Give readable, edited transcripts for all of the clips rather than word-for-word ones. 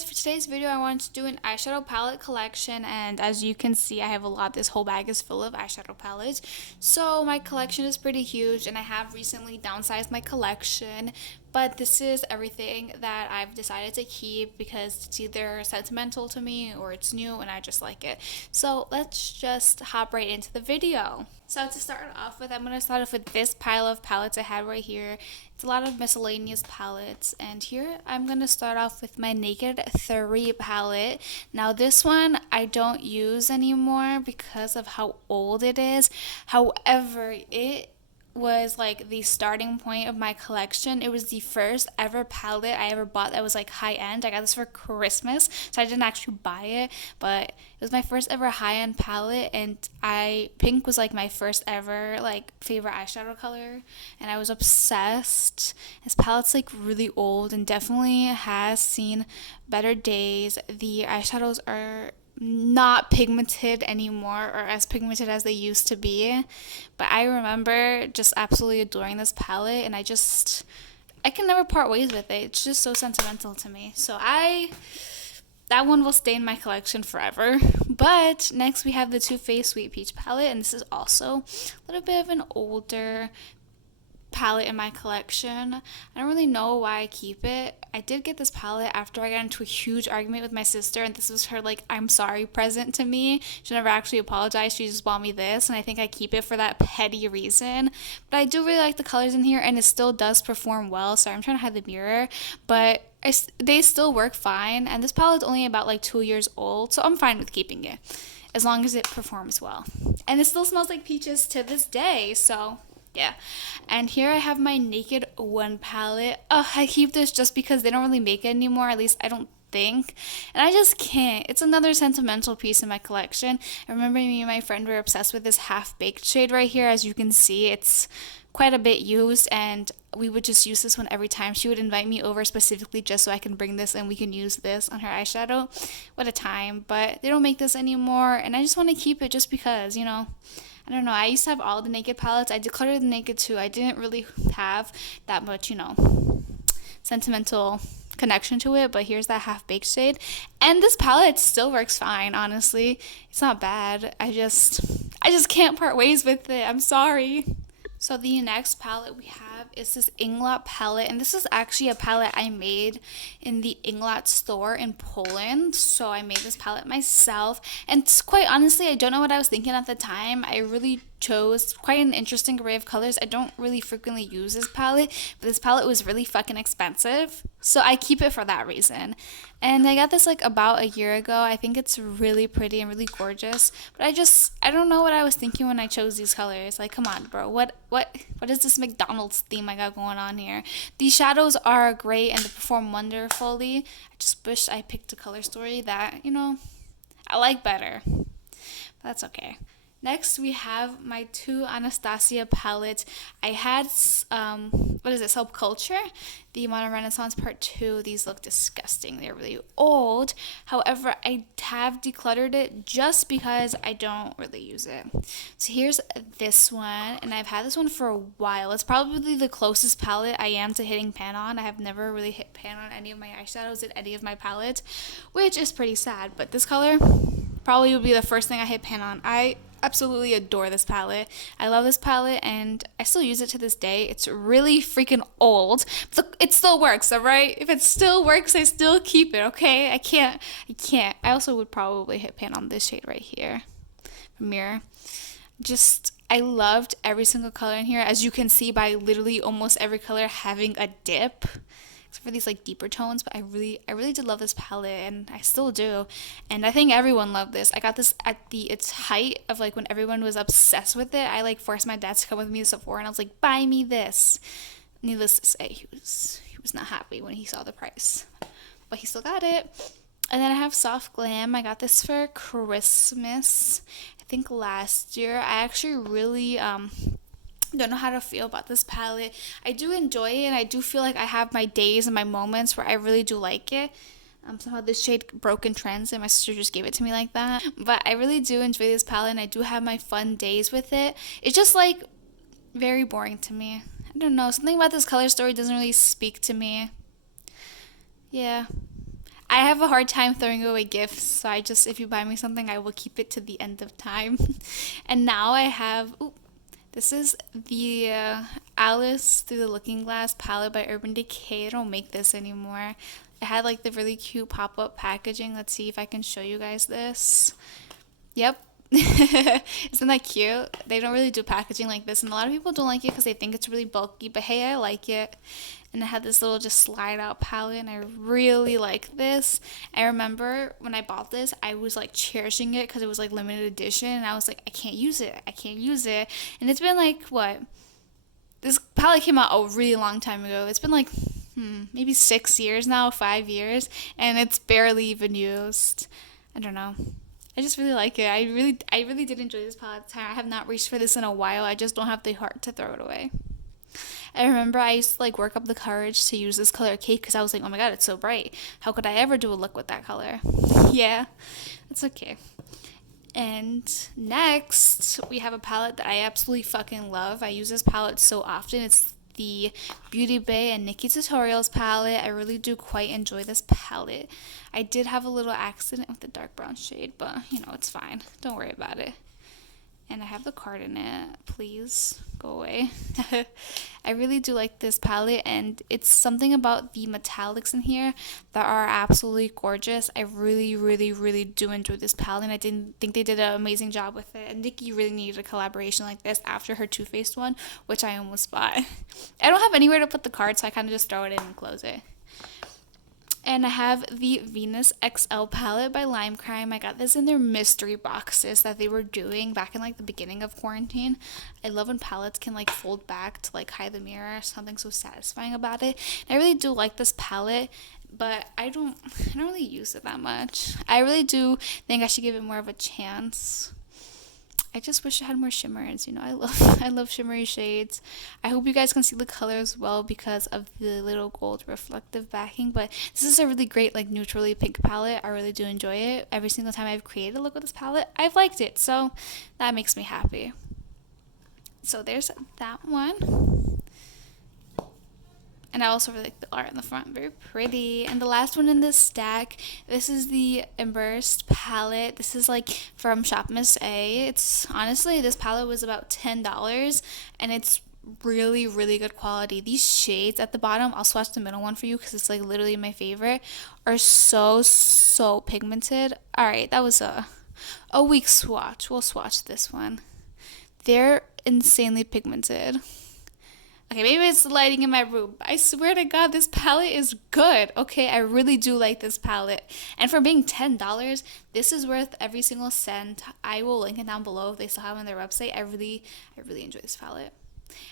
guys, for today's video I wanted to do an eyeshadow palette collection, and as you can see I have a lot. This whole bag is full of eyeshadow palettes, so my collection is pretty huge and I have recently downsized my collection, but this is everything that I've decided to keep because it's either sentimental to me or it's new and I just like it. So let's just hop right into the video. So to start off with, I'm going to start off with this pile of palettes I had right here. It's a lot of miscellaneous palettes, and here I'm going to start off with my Naked 3 palette. Now this one I don't use anymore because of how old it is. However, it was like the starting point of my collection. It was the first ever palette I ever bought that was like high end. I got this for Christmas, so I didn't actually buy it, but it was my first ever high end palette, and pink was like my first ever like favorite eyeshadow color, and I was obsessed. This palette's like really old and definitely has seen better days. The eyeshadows are not pigmented anymore, or as pigmented as they used to be, but I remember just absolutely adoring this palette, and I can never part ways with it. It's just so sentimental to me, so that one will stay in my collection forever. But next we have the Too Faced Sweet Peach palette, and this is also a little bit of an older palette in my collection. I don't really know why I keep it. I did get this palette after I got into a huge argument with my sister, and this was her like I'm sorry present to me. She never actually apologized. She just bought me this, and I think I keep it for that petty reason. But I do really like the colors in here, and it still does perform well. Sorry, I'm trying to hide the mirror, but they still work fine. And this palette's only about like 2 years old, so I'm fine with keeping it as long as it performs well. And it still smells like peaches to this day, so yeah. And here I have my Naked 1 palette. I keep this just because they don't really make it anymore, at least I don't think, and I just can't. It's another sentimental piece in my collection. I remember me and my friend were obsessed with this half-baked shade right here. As you can see, it's quite a bit used, and we would just use this one every time. She would invite me over specifically just so I can bring this and we can use this on her eyeshadow. What a time. But they don't make this anymore, and I just want to keep it just because, I don't know. I used to have all the Naked palettes. I decluttered the Naked too. I didn't really have that much, sentimental connection to it, but here's that half-baked shade. And this palette still works fine, honestly. It's not bad. I just can't part ways with it. I'm sorry. So the next palette we have is this Inglot palette, and this is actually a palette I made in the Inglot store in Poland. So I made this palette myself, and quite honestly, I don't know what I was thinking at the time. I really chose quite an interesting array of colors. I don't really frequently use this palette, but this palette was really fucking expensive, so I keep it for that reason. And I got this like about a year ago. I think it's really pretty and really gorgeous, but I don't know what I was thinking when I chose these colors. Like, come on, bro. What is this McDonald's theme I got going on here? These shadows are great and they perform wonderfully. I just wish I picked a color story that, I like better. But that's okay. Next, we have my 2 Anastasia palettes. I had, Subculture, the Modern Renaissance Part 2. These look disgusting. They're really old. However, I have decluttered it just because I don't really use it. So here's this one, and I've had this one for a while. It's probably the closest palette I am to hitting pan on. I have never really hit pan on any of my eyeshadows in any of my palettes, which is pretty sad. But this color probably would be the first thing I hit pan on. I absolutely adore this palette. I love this palette, and I still use it to this day. It's really freaking old, but it still works, alright? If it still works, I still keep it, okay? I can't. I also would probably hit pan on this shade right here. Mirror. I loved every single color in here, as you can see by literally almost every color having a dip, except for these like deeper tones. But I really did love this palette, and I still do, and I think everyone loved this. I got this at its height of like when everyone was obsessed with it. I like forced my dad to come with me to Sephora, and I was like, buy me this. Needless to say, he was not happy when he saw the price, but he still got it. And then I have Soft Glam. I got this for Christmas, I think last year. I actually really don't know how to feel about this palette. I do enjoy it, and I do feel like I have my days and my moments where I really do like it. Somehow this shade broke in transit. My sister just gave it to me like that. But I really do enjoy this palette, and I do have my fun days with it. It's just like very boring to me. I don't know. Something about this color story doesn't really speak to me. Yeah. I have a hard time throwing away gifts, so I just, if you buy me something, I will keep it to the end of time. And now I have, ooh, this is the Alice Through the Looking Glass palette by Urban Decay. They don't make this anymore. It had like the really cute pop-up packaging. Let's see if I can show you guys this. Yep. Isn't that cute? They don't really do packaging like this, and a lot of people don't like it because they think it's really bulky, but hey, I like it. And it had this little just slide out palette, and I really like this. I remember when I bought this, I was like cherishing it because it was like limited edition, and I was like, I can't use it, I can't use it. And it's been like, what? This palette came out a really long time ago. It's been like, maybe 6 years now, 5 years, and it's barely even used. I don't know. I just really like it. I really did enjoy this palette this time. I have not reached for this in a while. I just don't have the heart to throw it away. I remember I used to like work up the courage to use this color cake because I was like, oh my god, it's so bright. How could I ever do a look with that color? Yeah, it's okay. And next, we have a palette that I absolutely fucking love. I use this palette so often. It's the Beauty Bay and Nikki Tutorials palette. I really do quite enjoy this palette. I did have a little accident with the dark brown shade, but you know, it's fine. Don't worry about it. And I have the card in it. Please go away. I really do like this palette, and it's something about the metallics in here that are absolutely gorgeous. I really, really, really do enjoy this palette, and I didn't think they did an amazing job with it. And Nikki really needed a collaboration like this after her Too Faced one, which I almost bought. I don't have anywhere to put the card, so I kind of just throw it in and close it. And I have the Venus XL palette by Lime Crime. I got this in their mystery boxes that they were doing back in like the beginning of quarantine. I love when palettes can like fold back to like hide the mirror. Something so satisfying about it. And I really do like this palette, but I don't really use it that much. I really do think I should give it more of a chance. I just wish it had more shimmers. You know, I love shimmery shades. I hope you guys can see the colors well because of the little gold reflective backing. But this is a really great like neutrally pink palette. I really do enjoy it. Every single time I've created a look with this palette, I've liked it. So that makes me happy. So there's that one. And I also really like the art in the front, very pretty. And the last one in this stack, this is the Embarrassed palette. This is like from Shop Miss A. It's honestly, this palette was about $10, and it's really, really good quality. These shades at the bottom, I'll swatch the middle one for you because it's like literally my favorite, are so pigmented. All right, that was a weak swatch. We'll swatch this one. They're insanely pigmented. Okay, maybe it's the lighting in my room. I swear to God, this palette is good. Okay, I really do like this palette. And for being $10, this is worth every single cent. I will link it down below if they still have it on their website. I really enjoy this palette.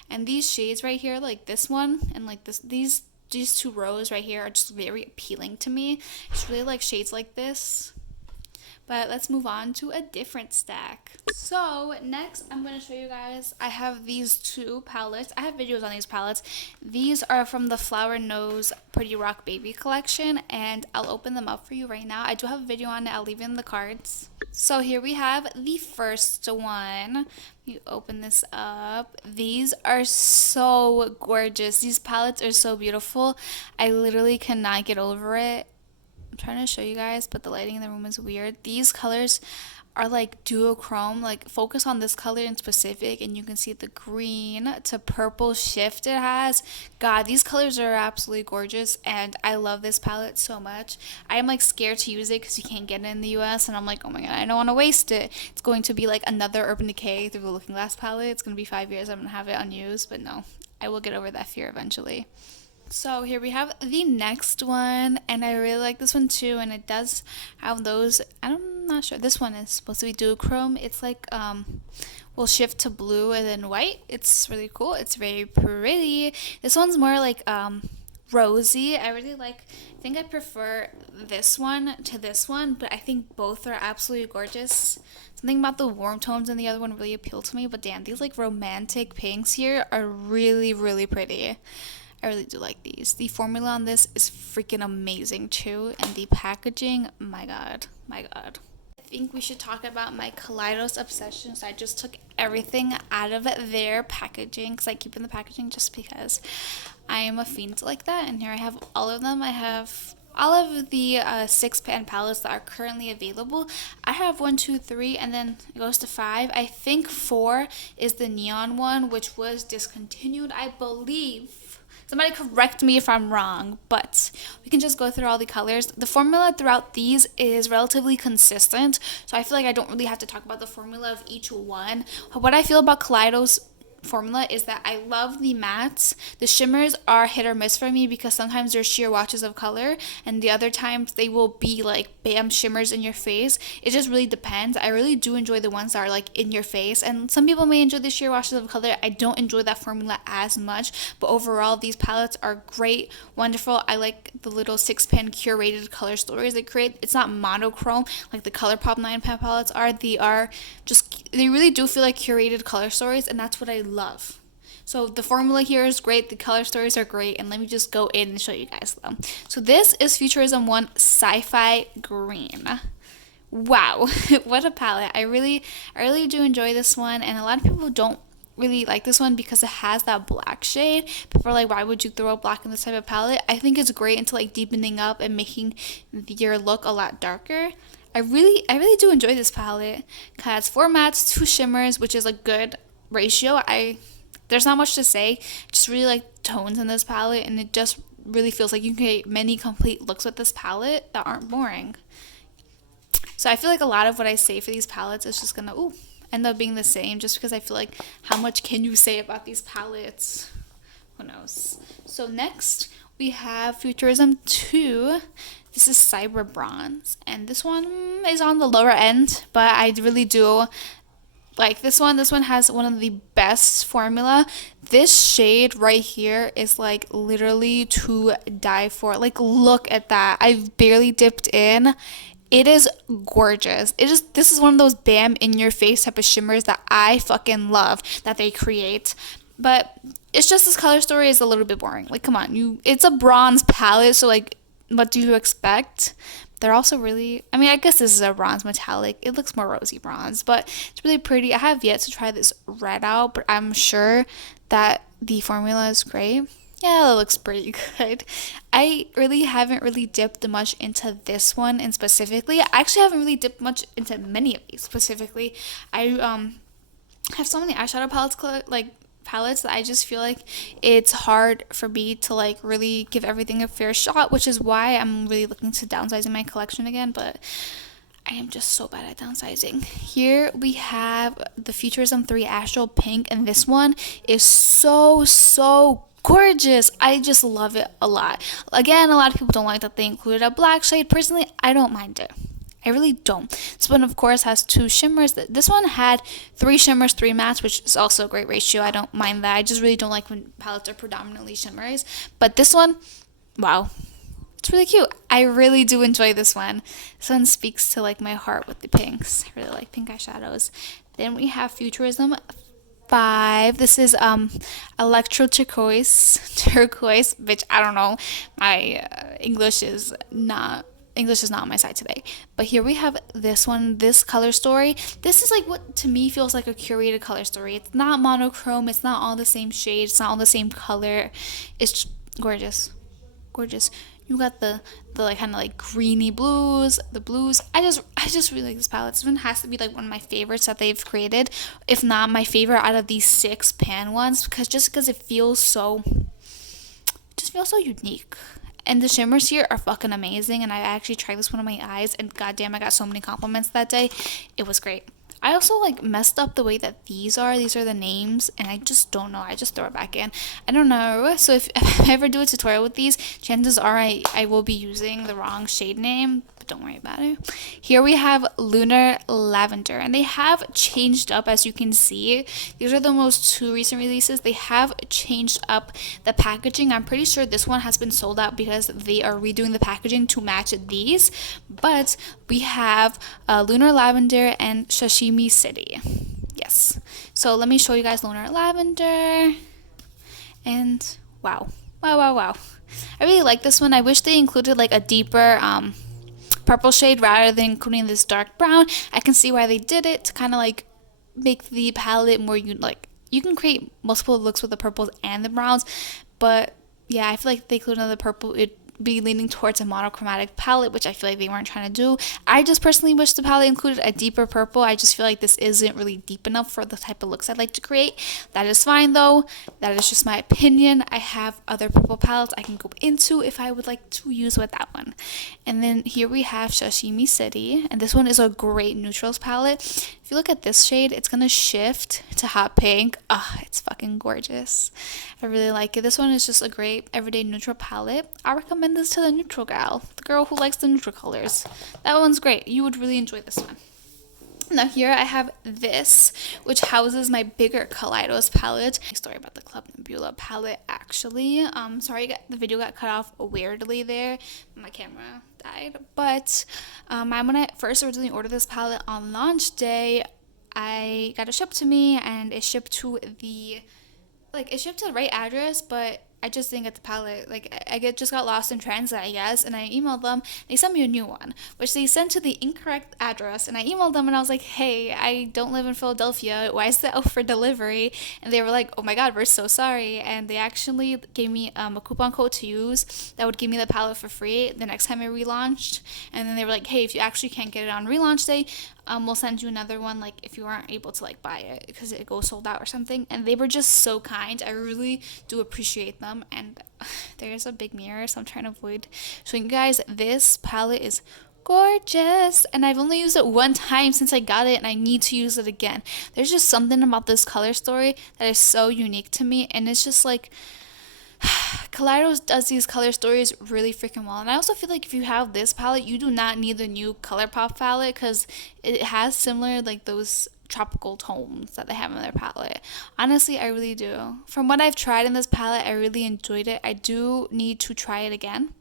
And these shades right here, like this one and like these two rows right here are just very appealing to me. I just really like shades like this. But let's move on to a different stack. So next I'm going to show you guys, I have these two palettes. I have videos on these palettes. These are from the Flower Nose Pretty Rock Baby collection, and I'll open them up for you right now. I do have a video on it. I'll leave it in the cards. So here we have the first one. You open this up. These are so gorgeous. These palettes are so beautiful. I literally cannot get over it. I'm trying to show you guys, but the lighting in the room is weird. These colors are like duochrome. Like focus on this color in specific and you can see the green to purple shift it has. God, these colors are absolutely gorgeous and I love this palette so much. I am like scared to use it because you can't get it in the US and I'm like, oh my god, I don't want to waste it. It's going to be like another Urban Decay Through the Looking Glass palette. It's going to be 5 years. I'm going to have it unused, but no, I will get over that fear eventually. So here we have the next one, and I really like this one too, and it does have those, I'm not sure, this one is supposed to be duochrome. It's like, will shift to blue and then white. It's really cool. It's very pretty. This one's more like, rosy. I think I prefer this one to this one, but I think both are absolutely gorgeous. Something about the warm tones in the other one really appealed to me, but damn, these like romantic pinks here are really, really pretty. I really do like these. The formula on this is freaking amazing too, and the packaging, my god. I think we should talk about my Kaleidos obsession. So I just took everything out of their packaging because I keep in the packaging just because I am a fiend like that. And here I have all of them. I have all of the 6 pan palettes that are currently available, I have one, two, three, and then it goes to five. I think four is the neon one, which was discontinued, I believe. Somebody correct me if I'm wrong, but we can just go through all the colors. The formula throughout these is relatively consistent, so I feel like I don't really have to talk about the formula of each one. What I feel about Kaleido's formula is that I love the mattes. The shimmers are hit or miss for me because sometimes they're sheer washes of color and the other times they will be like bam shimmers in your face. It just really depends. I really do enjoy the ones that are like in your face, and some people may enjoy the sheer washes of color. I don't enjoy that formula as much, but overall these palettes are great, wonderful. I like the little 6 pan curated color stories they create. It's not monochrome like the ColourPop 9 pan palettes are. They really do feel like curated color stories, and that's what I love. So the formula here is great, the color stories are great, and let me just go in and show you guys them. So this is Futurism 1 Sci-Fi Green. Wow, what a palette. I really do enjoy this one, and a lot of people don't really like this one because it has that black shade. People are like, why would you throw black in this type of palette? I think it's great into like deepening up and making your look a lot darker. I really do enjoy this palette. It has 4 mattes, 2 shimmers, which is a good ratio. There's not much to say. I just really like tones in this palette, and it just really feels like you can get many complete looks with this palette that aren't boring. So I feel like a lot of what I say for these palettes is just gonna end up being the same, just because I feel like how much can you say about these palettes? Who knows? So next we have Futurism 2. This is Cyber Bronze, and this one is on the lower end, but I really do like this one. This one has one of the best formula. This shade right here is like literally to die for. Like, look at that. I've barely dipped in. It is gorgeous. This is one of those bam in your face type of shimmers that I fucking love that they create. But it's just this color story is a little bit boring. Like, come on, it's a bronze palette, so like what do you expect? They're also really, I mean, I guess this is a bronze metallic. It looks more rosy bronze, but it's really pretty. I have yet to try this red out, but I'm sure that the formula is great. Yeah, it looks pretty good. I really haven't really dipped much into this one and specifically. I actually haven't really dipped much into many of these specifically. I have so many eyeshadow palettes that I just feel like it's hard for me to like really give everything a fair shot, which is why I'm really looking to downsizing my collection again, but I am just so bad at downsizing. Here we have the Futurism 3 Astral Pink, and this one is so gorgeous. I just love it a lot. Again, a lot of people don't like that they included a black shade. Personally, I don't mind it. I really don't. This one, of course, has 2 shimmers. This one had 3 shimmers, 3 mattes, which is also a great ratio. I don't mind that. I just really don't like when palettes are predominantly shimmers. But this one, wow, it's really cute. I really do enjoy this one. This one speaks to like my heart with the pinks. I really like pink eyeshadows. Then we have Futurism 5. This is electro turquoise, which I don't know. My English is not on my side today. But here we have this one, this color story. This is like what to me feels like a curated color story. It's not monochrome, it's not all the same shade, it's not all the same color. It's gorgeous. Gorgeous. You got the like kind of like greeny blues, the blues. I just really like this palette. This one has to be like one of my favorites that they've created, if not my favorite out of these 6 pan ones, because it feels so unique. And the shimmers here are fucking amazing, and I actually tried this one on my eyes, and goddamn, I got so many compliments that day. It was great. I also like messed up the way that these are the names, and I just don't know. I just throw it back in. I don't know. So if I ever do a tutorial with these, chances are I will be using the wrong shade name, but don't worry about it. Here we have Lunar Lavender, and they have changed up, as you can see. These are the most 2 recent releases. They have changed up the packaging. I'm pretty sure this one has been sold out because they are redoing the packaging to match these, but we have Lunar Lavender and Sashimi City. Yes. So let me show you guys Lunar Lavender. And wow. I really like this one. I wish they included like a deeper purple shade rather than including this dark brown. I can see why they did it to kind of like make the palette more you can create multiple looks with the purples and the browns, but yeah, I feel like if they included the purple, it be leaning towards a monochromatic palette, which I feel like they weren't trying to do. I just personally wish the palette included a deeper purple. I just feel like this isn't really deep enough for the type of looks I'd like to create. That is fine though. That is just my opinion. I have other purple palettes I can go into if I would like to use with that one. And then here we have Sashimi City, and this one is a great neutrals palette. If you look at this shade, it's gonna shift to hot pink. Ah, it's fucking gorgeous. I really like it. This one is just a great everyday neutral palette. I recommend this to the neutral gal, the girl who likes the neutral colors. That one's great. You would really enjoy this one. Now here I have this, which houses my bigger Kaleidos palette. Story about the Club Nebula palette, actually. Sorry, the video got cut off weirdly there. My camera died. But when I first originally ordered this palette on launch day, I got it shipped to me, and it shipped to the right address, but I just didn't get the palette. Just got lost in transit, I guess, and I emailed them. They sent me a new one, which they sent to the incorrect address, and I emailed them, and I was like, hey, I don't live in Philadelphia. Why is that out for delivery? And they were like, oh my god, we're so sorry. And they actually gave me a coupon code to use that would give me the palette for free the next time I relaunched. And then they were like, hey, if you actually can't get it on relaunch day, we'll send you another one, like, if you aren't able to, like, buy it because it goes sold out or something. And they were just so kind. I really do appreciate them. And there's a big mirror, so I'm trying to avoid showing you guys. This palette is gorgeous, and I've only used it one time since I got it, and I need to use it again. There's just something about this color story that is so unique to me, and it's just like Kaleidos does these color stories really freaking well. And I also feel like if you have this palette, you do not need the new ColourPop palette, because it has similar, like, those tropical tones that they have in their palette. Honestly, I really do. From what I've tried in this palette, I really enjoyed it. I do need to try it again.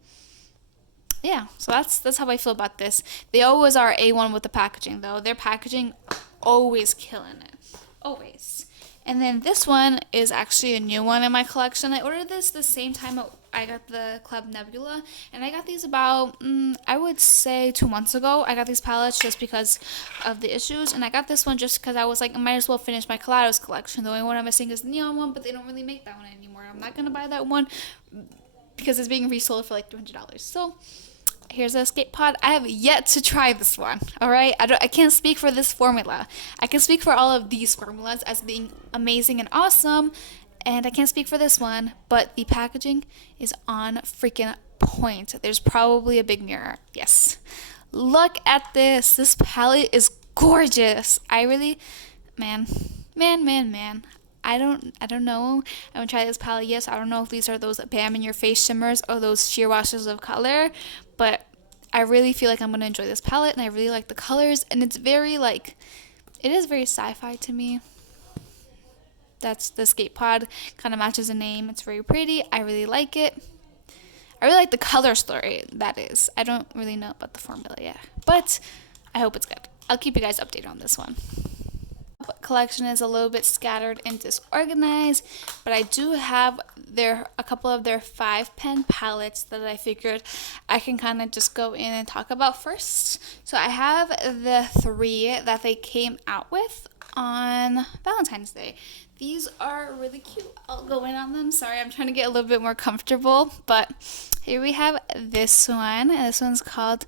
Yeah, so that's how I feel about this. They always are A1 with the packaging, though. Their packaging, always killing it. Always. And then this one is actually a new one in my collection. I ordered this the same time I got the Club Nebula, and I got these about, I would say 2 months ago. I got these palettes just because of the issues, and I got this one just because I was like, I might as well finish my Kaleidos collection. The only one I'm missing is the neon one, but they don't really make that one anymore. I'm not going to buy that one because it's being resold for like $200. So here's the escape pod. I have yet to try this one. All right, I can't speak for this formula. I can speak for all of these formulas as being amazing and awesome, and I can't speak for this one. But the packaging is on freaking point. There's probably a big mirror. Yes, look at this. This palette is gorgeous. I really, man. I don't know. I haven't tried this palette yet, so I don't know if these are those bam in your face shimmers or those sheer washes of color, but I really feel like I'm going to enjoy this palette, and I really like the colors, and it's very, like, it is very sci-fi to me. That's the escape pod, kind of matches the name. It's very pretty. I really like it. I really like the color story, that is. I don't really know about the formula yet, but I hope it's good. I'll keep you guys updated on this one. Collection is a little bit scattered and disorganized, but I do have a couple of their 5-pen palettes that I figured I can kind of just go in and talk about first. So I have the 3 that they came out with on Valentine's Day. These are really cute. I'll go in on them. Sorry, I'm trying to get a little bit more comfortable, but here we have this one, and this one's called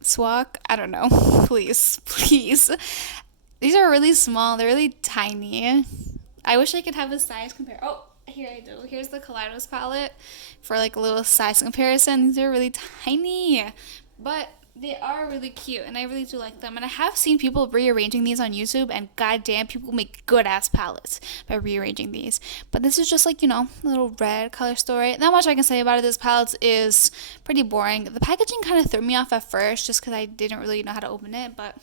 Swak. I don't know. Please. These are really small. They're really tiny. I wish I could have a size compare. Oh, here I do. Here's the Kaleidos palette for like a little size comparison. These are really tiny, but they are really cute, and I really do like them. And I have seen people rearranging these on YouTube, and goddamn, people make good-ass palettes by rearranging these. But this is just like, a little red color story. Not much I can say about it. This palette is pretty boring. The packaging kind of threw me off at first just because I didn't really know how to open it, but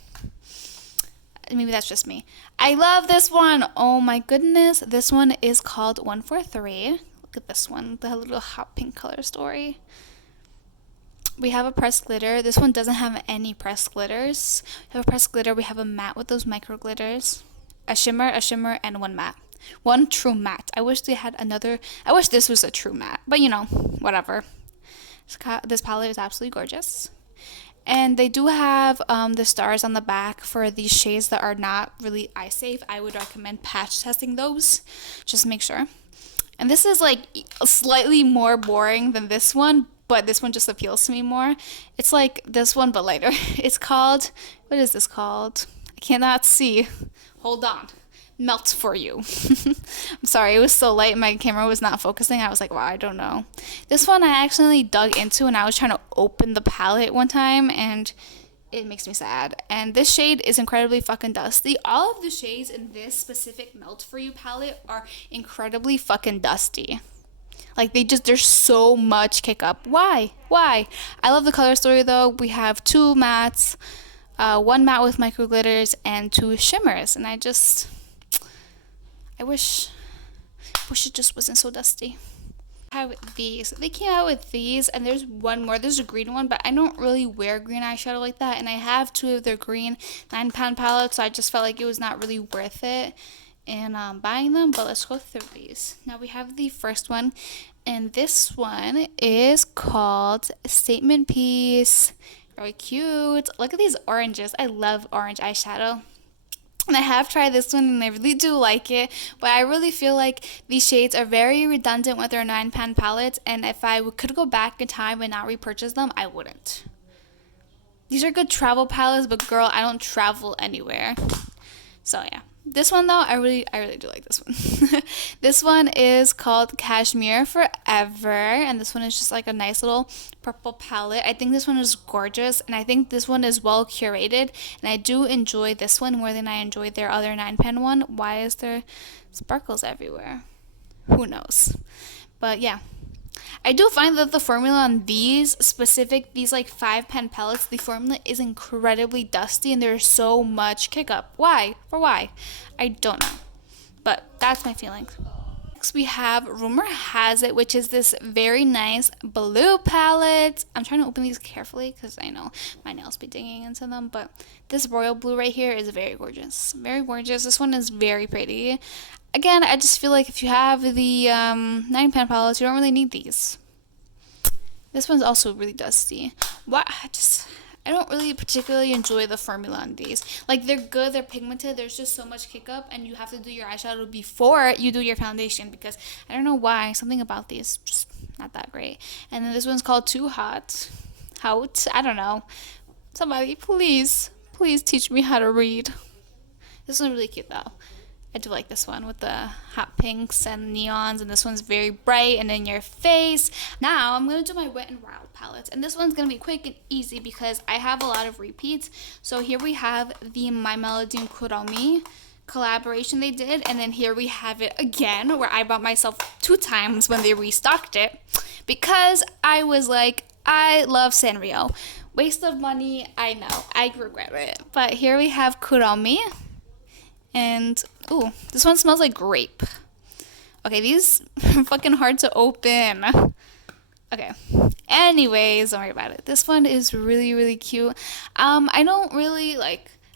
maybe that's just me. I love this one. Oh my goodness. This one is called 143. Look at this one. The little hot pink color story. We have a pressed glitter. This one doesn't have any pressed glitters. We have a pressed glitter. We have a matte with those micro glitters. A shimmer, and one matte. One true matte. I wish they had another. I wish this was a true matte. But whatever. This palette is absolutely gorgeous. And they do have the stars on the back for these shades that are not really eye safe. I would recommend patch testing those. Just make sure. And this is like slightly more boring than this one, but this one just appeals to me more. It's like this one, but lighter. It's called, what is this called? I cannot see. Hold on. Melt for You. I'm sorry, it was so light, my camera was not focusing. I was like, wow, I don't know. This one I accidentally dug into and I was trying to open the palette one time and it makes me sad. And this shade is incredibly fucking dusty. All of the shades in this specific Melt For You palette are incredibly fucking dusty. Like there's so much kick up. Why? Why? I love the color story though. We have two mattes, one matte with micro glitters and two shimmers. And I wish it just wasn't so dusty. I have these. They came out with these, and there's one more. There's a green one, but I don't really wear green eyeshadow like that, and I have two of their green 9-pound palettes, so I just felt like it was not really worth it in buying them. But let's go through these. Now we have the first one, and this one is called Statement Piece. Very cute. Look at these oranges. I love orange eyeshadow. And I have tried this one and I really do like it, but I really feel like these shades are very redundant with their 9-pan palettes, and if I could go back in time and not repurchase them, I wouldn't. These are good travel palettes, but girl, I don't travel anywhere. So yeah. This one though, I really do like this one. This one is called Cashmere Forever, and this one is just like a nice little purple palette. I think this one is gorgeous, and I think this one is well curated, and I do enjoy this one more than I enjoyed their other 9-pan one. Why is there sparkles everywhere? Who knows? But yeah. I do find that the formula on these like 5-pan palettes, the formula is incredibly dusty and there's so much kick up. Why? For why? I don't know. But that's my feelings. Next we have Rumor Has It, which is this very nice blue palette. I'm trying to open these carefully because I know my nails be digging into them, but this royal blue right here is very gorgeous. Very gorgeous. This one is very pretty. Again, I just feel like if you have the 9-pan palettes, you don't really need these. This one's also really dusty. I don't really particularly enjoy the formula on these. Like, they're good, they're pigmented, there's just so much kick up, and you have to do your eyeshadow before you do your foundation because I don't know why, something about these just not that great. And then this one's called Too Hot. I don't know. Somebody, please teach me how to read. This one's really cute though. I do like this one with the hot pinks and neons, and this one's very bright and in your face. Now I'm going to do my Wet n Wild palettes, and this one's going to be quick and easy because I have a lot of repeats. So here we have the My Melody and Kuromi collaboration they did, and then here we have it again where I bought myself 2 times when they restocked it because I was like, I love Sanrio. Waste of money, I know, I regret it. But here we have Kuromi. And, ooh, this one smells like grape. Okay, these are fucking hard to open. Okay. Anyways, don't worry about it. This one is really, really cute. I don't really,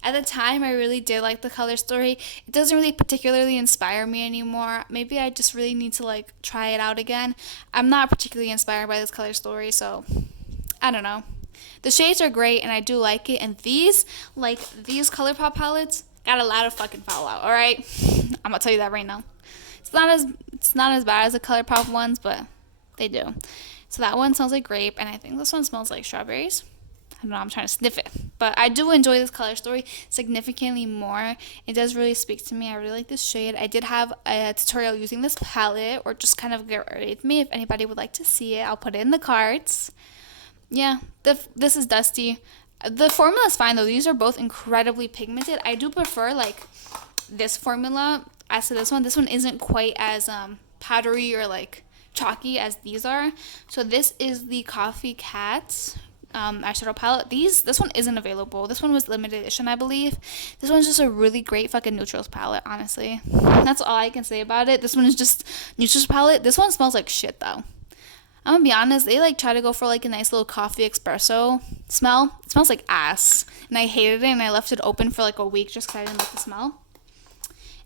at the time, I really did like the color story. It doesn't really particularly inspire me anymore. Maybe I just really need to, try it out again. I'm not particularly inspired by this color story, so I don't know. The shades are great, and I do like it. And these ColourPop palettes, got a lot of fucking fallout, alright? I'm gonna tell you that right now. It's not as bad as the ColourPop ones, but they do. So that one smells like grape, and I think this one smells like strawberries. I don't know, I'm trying to sniff it. But I do enjoy this color story significantly more. It does really speak to me. I really like this shade. I did have a tutorial using this palette, or just kind of get ready with me. If anybody would like to see it, I'll put it in the cards. Yeah, this is dusty. The formula is fine though. These are both incredibly pigmented. I do prefer this formula as to this one. This one isn't quite as powdery or chalky as these are. So this is the Coffee Cat eyeshadow palette. This one isn't available. This one was limited edition, I believe. This one's just a really great fucking neutrals palette, honestly. That's all I can say about it. This one is just neutrals palette. This one smells like shit though. I'm gonna be honest, they try to go for a nice little coffee espresso smell. It smells like ass. And I hated it, and I left it open for a week just because I didn't like the smell.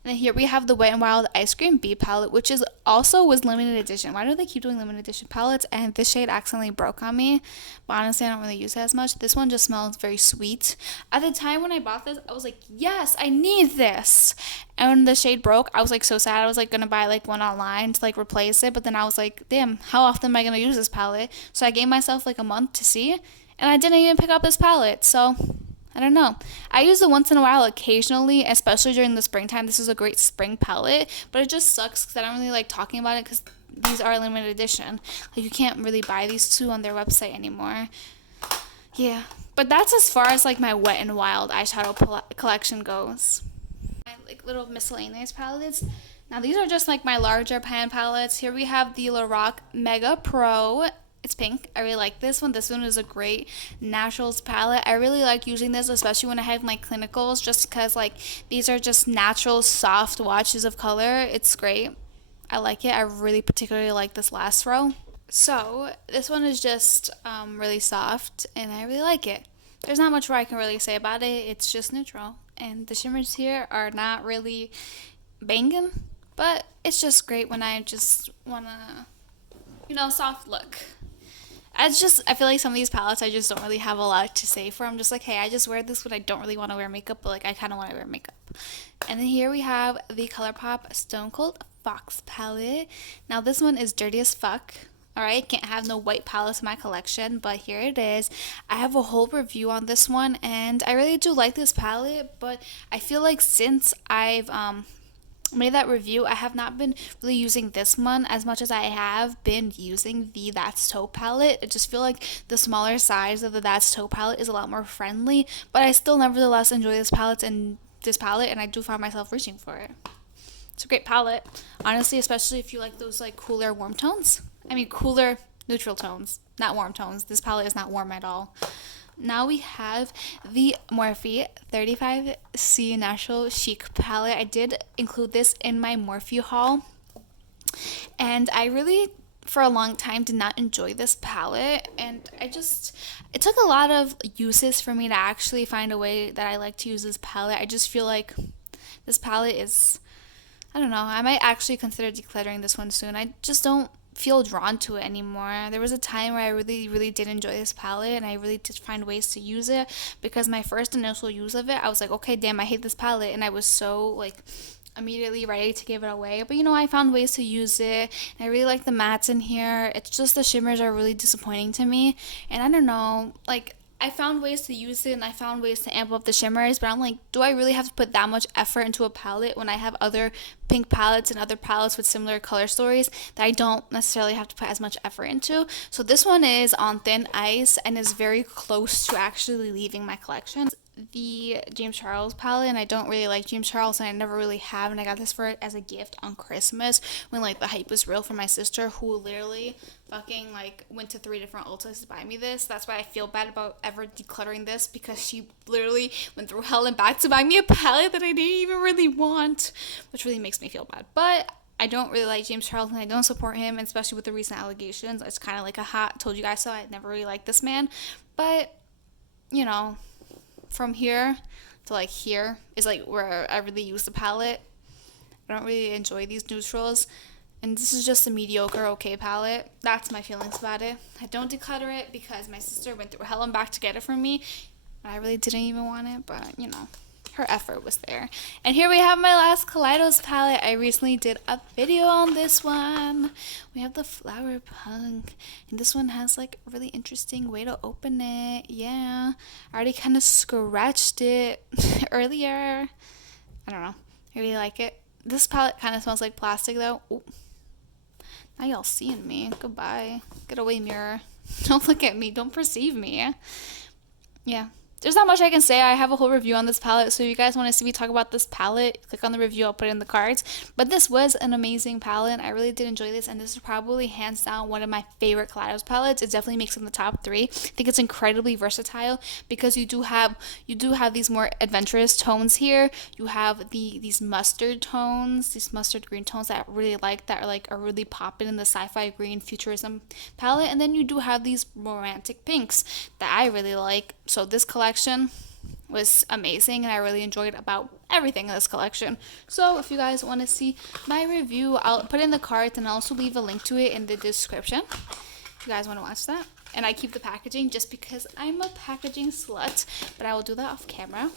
And then here we have the Wet n Wild Ice Cream Bee palette, which is also was limited edition. Why do they keep doing limited edition palettes? And this shade accidentally broke on me, but honestly I don't really use it as much. This one just smells very sweet. At the time when I bought this, I was like, yes, I need this. And when the shade broke, I was like so sad. I was like gonna buy like one online to like replace it, but then I was like, damn, how often am I gonna use this palette? So I gave myself like a month to see, and I didn't even pick up this palette. So I don't know. I use it once in a while occasionally, especially during the springtime. This is a great spring palette, but it just sucks because I don't really like talking about it because these are limited edition. Like, you can't really buy these two on their website anymore. Yeah, but that's as far as like my Wet n Wild eyeshadow collection goes. My like little miscellaneous palettes. Now these are just like my larger pan palettes. Here we have the Lorac Mega Pro. It's pink. I really like this one. This one is a great naturals palette. I really like using this, especially when I have my clinicals, just because like these are just natural soft washes of color. It's great. I like it. I really particularly like this last row. So this one is just really soft, and I really like it. There's not much more I can really say about it. It's just neutral, and the shimmers here are not really banging, but it's just great when I just wanna, soft look. I feel like some of these palettes I just don't really have a lot to say for. I'm just like, hey, I just wear this when I don't really want to wear makeup, but like I kind of want to wear makeup. And then here we have the ColourPop Stone Cold Fox palette. Now this one is dirty as fuck. Alright, can't have no white palettes in my collection, but here it is. I have a whole review on this one, and I really do like this palette, but I feel like since I've made that review, I have not been really using this one as much as I have been using the That's Taupe palette. I just feel like the smaller size of the That's Taupe palette is a lot more friendly, but I still nevertheless enjoy this palette, and I do find myself reaching for it. It's a great palette, honestly, especially if you like those like cooler warm tones. I mean cooler neutral tones, not warm tones. This palette is not warm at all. Now we have the Morphe 35C Natural Chic palette. I did include this in my Morphe haul, and I really, for a long time, did not enjoy this palette, and it took a lot of uses for me to actually find a way that I like to use this palette. I just feel like this palette is, I don't know, I might actually consider decluttering this one soon. I just don't feel drawn to it anymore. There was a time where I really, really did enjoy this palette, and I really did find ways to use it, because my first initial use of it, I was like, okay, damn, I hate this palette, and I was so like immediately ready to give it away. But I found ways to use it, and I really like the mattes in here. It's just the shimmers are really disappointing to me, and I don't know, like, I found ways to use it and I found ways to amp up the shimmers, but I'm like, do I really have to put that much effort into a palette when I have other pink palettes and other palettes with similar color stories that I don't necessarily have to put as much effort into? So this one is on thin ice and is very close to actually leaving my collection. The James Charles palette, and I don't really like James Charles, and I never really have, and I got this for it as a gift on Christmas when like the hype was real for my sister, who literally fucking like went to 3 different Ultas to buy me this. That's why I feel bad about ever decluttering this, because she literally went through hell and back to buy me a palette that I didn't even really want, which really makes me feel bad. But I don't really like James Charles, and I don't support him, and especially with the recent allegations. It's kind of like a hot told you guys so. I never really liked this man, but from here to like here is like where I really use the palette. I don't really enjoy these neutrals, and this is just a mediocre okay palette. That's my feelings about it. I don't declutter it because my sister went through hell and back to get it from me, and I really didn't even want it, but her effort was there. And here we have my last Kaleidos palette. I recently did a video on this one. We have the Flower Punk, and this one has like a really interesting way to open it. Yeah, I already kind of scratched it earlier. I don't know, I really like it. This palette kind of smells like plastic though. Ooh. Now y'all seeing me. Goodbye. Get away, mirror. Don't look at me. Don't perceive me. Yeah. There's not much I can say. I have a whole review on this palette, so if you guys want to see me talk about this palette, click on the review. I'll put it in the cards. But this was an amazing palette. I really did enjoy this, and this is probably hands down one of my favorite Kaleidos palettes. It definitely makes it in the top 3. I think it's incredibly versatile because you do have these more adventurous tones here. You have these mustard tones, these mustard green tones that I really like, that are really popping in the sci-fi green futurism palette, and then you do have these romantic pinks that I really like. So this collection was amazing, and I really enjoyed about everything in this collection. So if you guys want to see my review, I'll put it in the cards and I'll also leave a link to it in the description if you guys want to watch that. And I keep the packaging just because I'm a packaging slut, but I will do that off camera.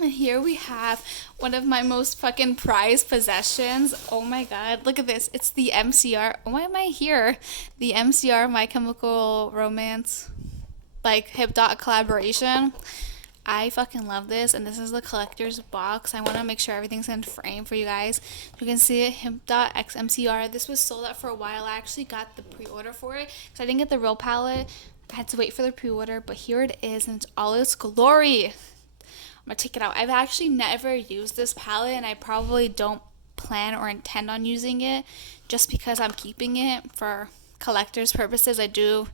And here we have one of my most fucking prized possessions. Oh my god, look at this. It's the MCR. Why am I here? The MCR My Chemical Romance, like, Hip Dot collaboration. I fucking love this, and this is the collector's box. I want to make sure everything's in frame for you guys. You can see it, Hip Dot X MCR. This was sold out for a while. I actually got the pre-order for it because I didn't get the real palette. I had to wait for the pre-order, but here it is in all its glory. I'm gonna take it out. I've actually never used this palette, and I probably don't plan or intend on using it just because I'm keeping it for collector's purposes. I do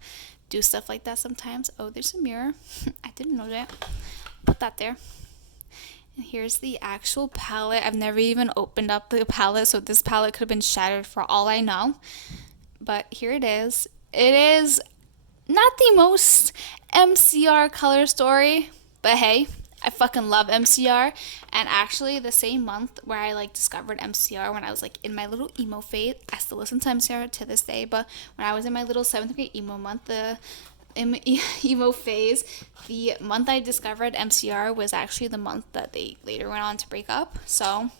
stuff like that sometimes. Oh, there's a mirror. I didn't know that. Put that there. And here's the actual palette. I've never even opened up the palette, so this palette could have been shattered for all I know. But here it is. It is not the most MCR color story, but hey, I fucking love MCR. And actually the same month where I like discovered MCR, when I was like in my little emo phase, I still listen to MCR to this day, but when I was in my little 7th grade emo month, emo phase, the month I discovered MCR was actually the month that they later went on to break up. So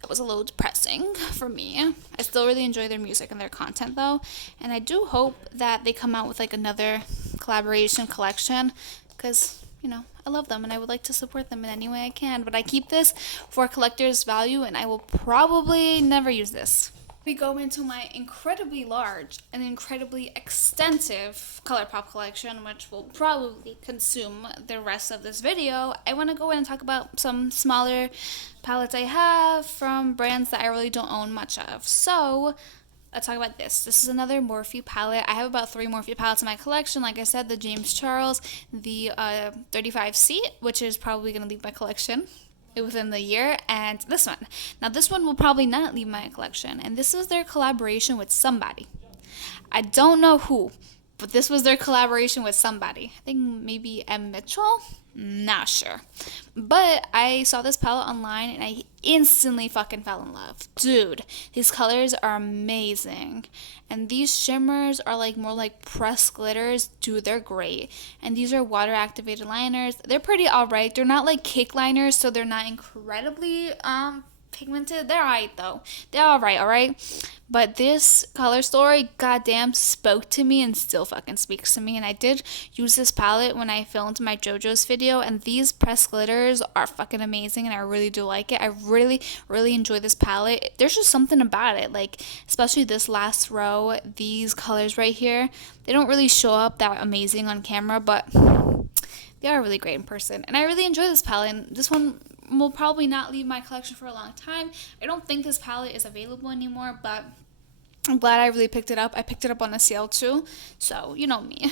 that was a little depressing for me. I still really enjoy their music and their content though, and I do hope that they come out with like another collaboration collection, because you know, I love them and I would like to support them in any way I can. But I keep this for collector's value, and I will probably never use this. We go into my incredibly large and incredibly extensive ColourPop collection, which will probably consume the rest of this video. I want to go in and talk about some smaller palettes I have from brands that I really don't own much of. So let's talk about this. This is another Morphe palette. I have about 3 Morphe palettes in my collection. Like I said, the James Charles, the 35C, which is probably going to leave my collection within the year, and this one. Now this one will probably not leave my collection, and this is their collaboration with somebody. I don't know who, but this was their collaboration with somebody. I think maybe M. Mitchell? Not sure. But I saw this palette online and I instantly fucking fell in love. Dude, these colors are amazing. And these shimmers are like more like pressed glitters. Dude, they're great. And these are water activated liners. They're pretty alright. They're not like cake liners, so they're not incredibly pigmented. They're alright though. They're alright. But this color story goddamn spoke to me and still fucking speaks to me. And I did use this palette when I filmed my JoJo's video, and these pressed glitters are fucking amazing and I really do like it. I really enjoy this palette. There's just something about it, like especially this last row, these colors right here. They don't really show up that amazing on camera, but they are really great in person. And I really enjoy this palette, and this one will probably not leave my collection for a long time. I don't think this palette is available anymore, but I'm glad I really picked it up. I picked it up on a sale too, so you know me,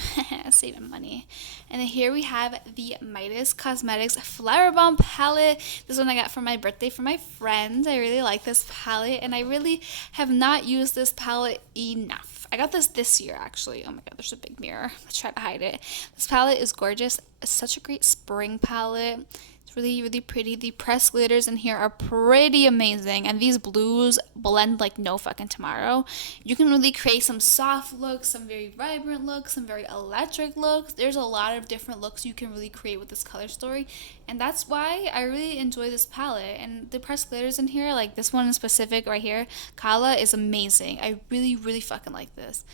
saving money. And then here we have the Midas Cosmetics Flower Bomb palette. This one I got for my birthday from my friend. I really like this palette, and I really have not used this palette enough. I got this year actually. Oh my god, there's a big mirror. Let's try to hide it. This palette is gorgeous. It's such a great spring palette. It's really pretty. The pressed glitters in here are pretty amazing, and these blues blend like no fucking tomorrow. You can really create some soft looks, some very vibrant looks, some very electric looks. There's a lot of different looks you can really create with this color story, and that's why I really enjoy this palette. And the pressed glitters in here, like this one in specific right here, Kala, is amazing. I really fucking like this.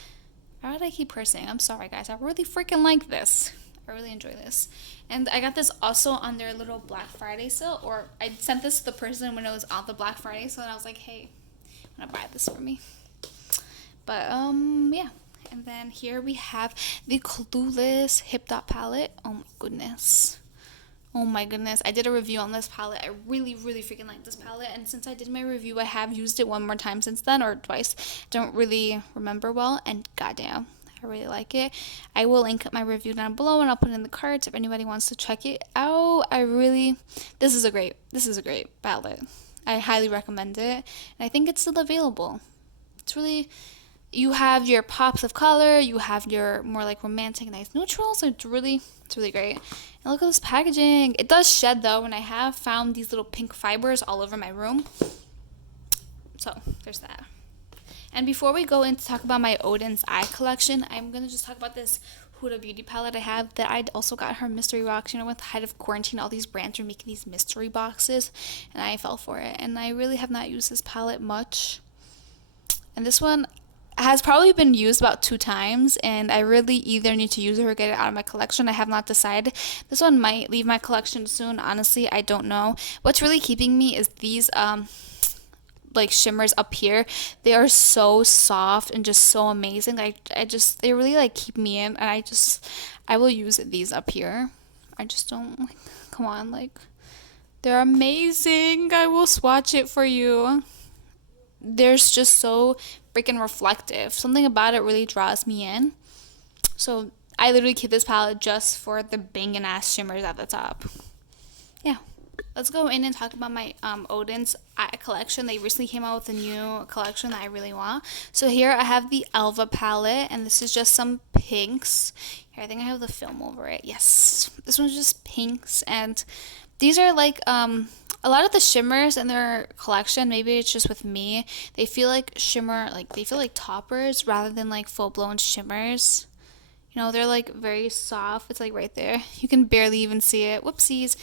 Why would I keep cursing? I'm sorry guys, I really freaking like this. I really enjoy this. And I got this also on their little Black Friday sale, or I sent this to the person when it was on the Black Friday sale, and I was like, hey, I'm gonna buy this for me. But yeah. And then here we have the Clueless Hip Dot palette. Oh my goodness. I did a review on this palette. I really freaking like this palette, and since I did my review, I have used it one more time since then, or twice. Don't really remember well, and goddamn, I really like it. I will link my review down below, and I'll put it in the cards if anybody wants to check it out. This is a great palette. I highly recommend it, and I think it's still available. It's really, you have your pops of color, you have your more like romantic, nice neutrals. So it's really great. And look at this packaging. It does shed though, and I have found these little pink fibers all over my room. So there's that. And before we go in to talk about my Odin's Eye collection, I'm gonna just talk about this Huda Beauty palette I have that I also got her mystery box. You know, with the height of quarantine, all these brands are making these mystery boxes, and I fell for it. And I really have not used this palette much. And this one has probably been used about 2 times, and I really either need to use it or get it out of my collection. I have not decided. This one might leave my collection soon. Honestly, I don't know. What's really keeping me is these like shimmers up here. They are so soft and just so amazing. They really like keep me in, and I will use these up here. I just don't like, come on, like they're amazing. I will swatch it for you. They're just so freaking reflective. Something about it really draws me in. So I literally keep this palette just for the banging ass shimmers at the top. Yeah. Let's go in and talk about my Odin's Eye collection. They recently came out with a new collection that I really want. So here I have the Elva palette, and this is just some pinks. Here, I think I have the film over it. Yes. This one's just pinks, and these are like a lot of the shimmers in their collection, maybe it's just with me, they feel like they feel like toppers rather than like full-blown shimmers. You know, they're like very soft. It's like right there. You can barely even see it. Whoopsies.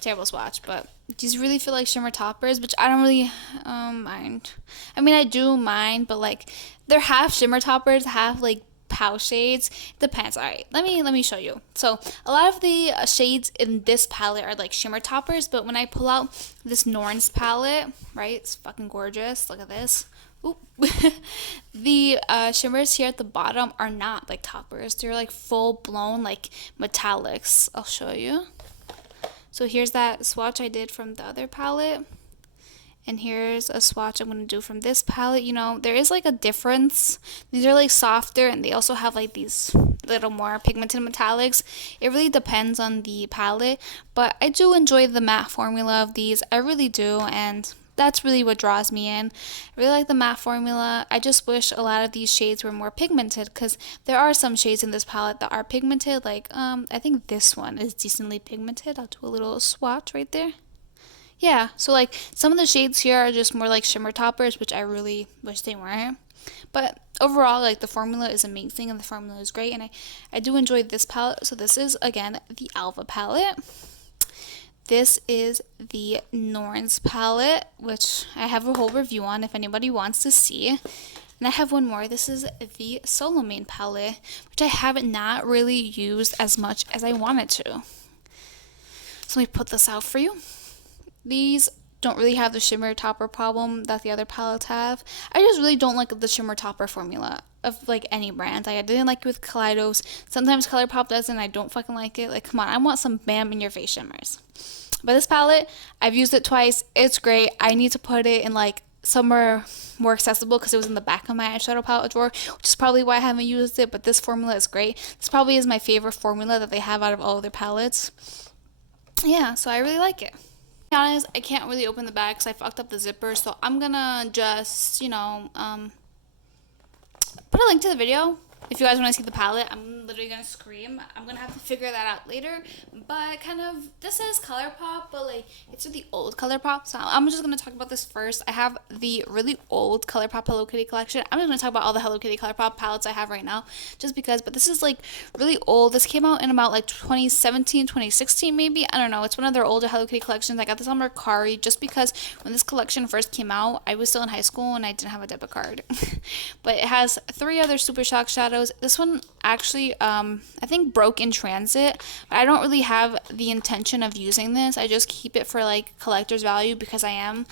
Terrible swatch, but these really feel like shimmer toppers, which I don't really mind. I mean, I do mind, but like they're half shimmer toppers, half like pow shades. Depends. All right, let me show you. So a lot of the shades in this palette are like shimmer toppers, but when I pull out this Norns palette, right, it's fucking gorgeous. Look at this. Oop. The shimmers here at the bottom are not like toppers. They're like full blown like metallics. I'll show you. So here's that swatch I did from the other palette. And here's a swatch I'm going to do from this palette. You know, there is like a difference. These are like softer, and they also have like these little more pigmented metallics. It really depends on the palette. But I do enjoy the matte formula of these. I really do. And that's really what draws me in. I really like the matte formula. I just wish a lot of these shades were more pigmented, because there are some shades in this palette that are pigmented. Like, I think this one is decently pigmented. I'll do a little swatch right there. Yeah, so like some of the shades here are just more like shimmer toppers, which I really wish they weren't. But overall, like the formula is amazing and the formula is great, and I do enjoy this palette. So this is, again, the Alva palette. This is the Norns palette, which I have a whole review on if anybody wants to see. And I have one more. This is the Solomane palette, which I have not really used as much as I wanted to. So let me put this out for you. These don't really have the shimmer topper problem that the other palettes have. I just really don't like the shimmer topper formula of like any brand. I didn't like it with Kaleidos. Sometimes ColourPop doesn't. I don't fucking like it. Like, come on, I want some bam in your face shimmers. But this palette, I've used it twice. It's great. I need to put it in like somewhere more accessible, because it was in the back of my eyeshadow palette drawer, which is probably why I haven't used it. But this formula is great. This probably is my favorite formula that they have out of all of their palettes. Yeah, so I really like it. To be honest, I can't really open the bag because I fucked up the zipper, so I'm gonna just, put a link to the video. If you guys want to see the palette, I'm literally gonna scream. I'm gonna have to figure that out later. But this is ColourPop, but like it's the old ColourPop. So I'm just gonna talk about this first. I have the really old ColourPop Hello Kitty collection. I'm just gonna talk about all the Hello Kitty ColourPop palettes I have right now, just because. But this is like really old. This came out in about like 2017, 2016 maybe. I don't know. It's one of their older Hello Kitty collections. I got this on Mercari just because when this collection first came out, I was still in high school and I didn't have a debit card. But it has 3 other Super Shock shadows. This one actually, I think broke in transit. But I don't really have the intention of using this. I just keep it for like collector's value because I am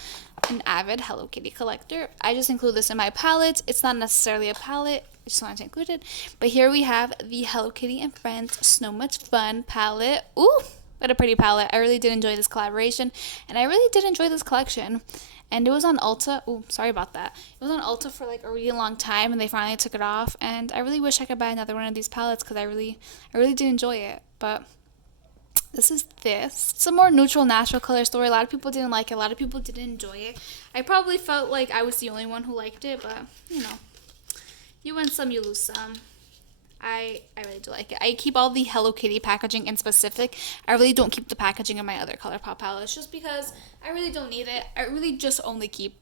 an avid Hello Kitty collector. I just include this in my palettes. It's not necessarily a palette. I just wanted to include it. But here we have the Hello Kitty and Friends So Much Fun palette. Ooh, what a pretty palette. I really did enjoy this collaboration. And I really did enjoy this collection. And it was on Ulta. Oh, sorry about that. It was on Ulta for like a really long time, and they finally took it off. And I really wish I could buy another one of these palettes because I really did enjoy it. But this is this. It's a more neutral, natural color story. A lot of people didn't like it. A lot of people didn't enjoy it. I probably felt like I was the only one who liked it, but You win some, you lose some. I really do like it. I keep all the Hello Kitty packaging in specific. I really don't keep the packaging in my other ColourPop palettes just because I really don't need it. I really just only keep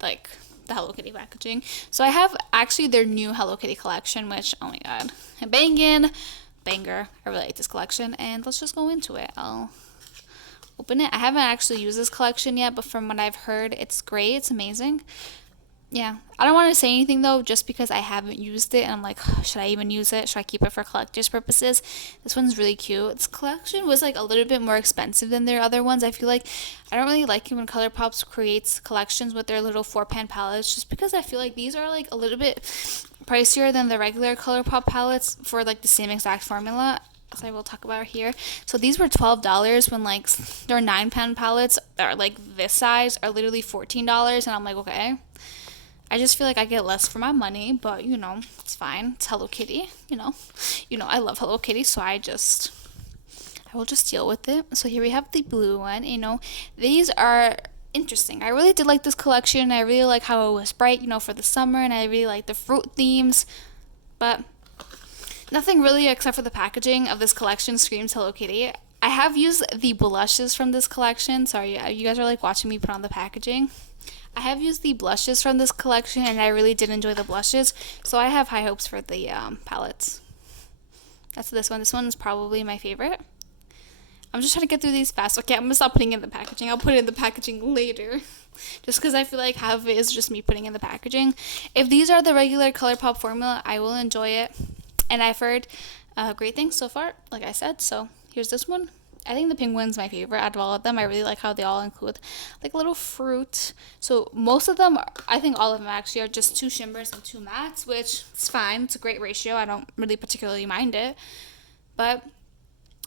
like the Hello Kitty packaging. So I have actually their new Hello Kitty collection, which oh my god, banger. I really like this collection, and let's just go into it. I'll open it. I haven't actually used this collection yet, but from what I've heard, it's great. It's amazing. Yeah, I don't want to say anything though, just because I haven't used it and I'm like, should I even use it? Should I keep it for collector's purposes? This one's really cute. This collection was like a little bit more expensive than their other ones. I feel like I don't really like it when ColourPop creates collections with their little 4-pan palettes, just because I feel like these are like a little bit pricier than the regular ColourPop palettes for like the same exact formula, as I will talk about here. So these were $12 when like their 9-pan palettes that are like this size are literally $14, and I'm like, okay. I just feel like I get less for my money, but you know, it's fine. It's Hello Kitty, you know. I love Hello Kitty, so I will just deal with it. So here we have the blue one. These are interesting. I really did like this collection. I really like how it was bright, for the summer, and I really like the fruit themes. But nothing really except for the packaging of this collection screams Hello Kitty. I have used the blushes from this collection. Sorry, you guys are like watching me put on the packaging. I have used the blushes from this collection, and I really did enjoy the blushes, so I have high hopes for the palettes. That's this one. This one is probably my favorite. I'm just trying to get through these fast. Okay, I'm going to stop putting in the packaging. I'll put it in the packaging later, just because I feel like half of it is just me putting in the packaging. If these are the regular ColourPop formula, I will enjoy it, and I've heard great things so far, like I said, so here's this one. I think the pink one's my favorite out of all of them. I really like how they all include like little fruit. So most of them, I think all of them actually, are just 2 shimmers and 2 mattes, which is fine. It's a great ratio. I don't really particularly mind it. But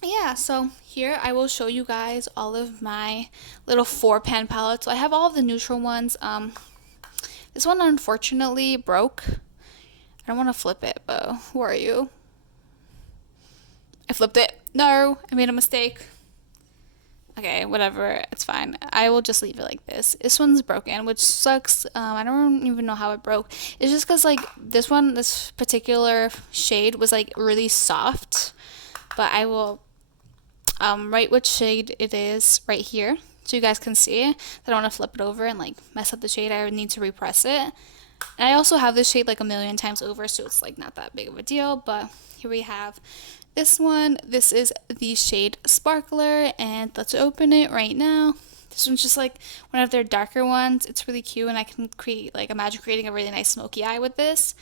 yeah, so here I will show you guys all of my little 4-pan palettes. So I have all of the neutral ones. This one unfortunately broke. I don't want to flip it, but who are you? I flipped it. No, I made a mistake. Okay, whatever. It's fine. I will just leave it like this. This one's broken, which sucks. I don't even know how it broke. It's just because, like, this particular shade was, like, really soft. But I will write which shade it is right here so you guys can see. I don't want to flip it over and, like, mess up the shade. I would need to repress it. And I also have this shade, like, a million times over, so it's, like, not that big of a deal. But here we have this one. This is the shade Sparkler, and let's open it right now. This one's just like one of their darker ones. It's really cute, and I can imagine creating a really nice smoky eye with this.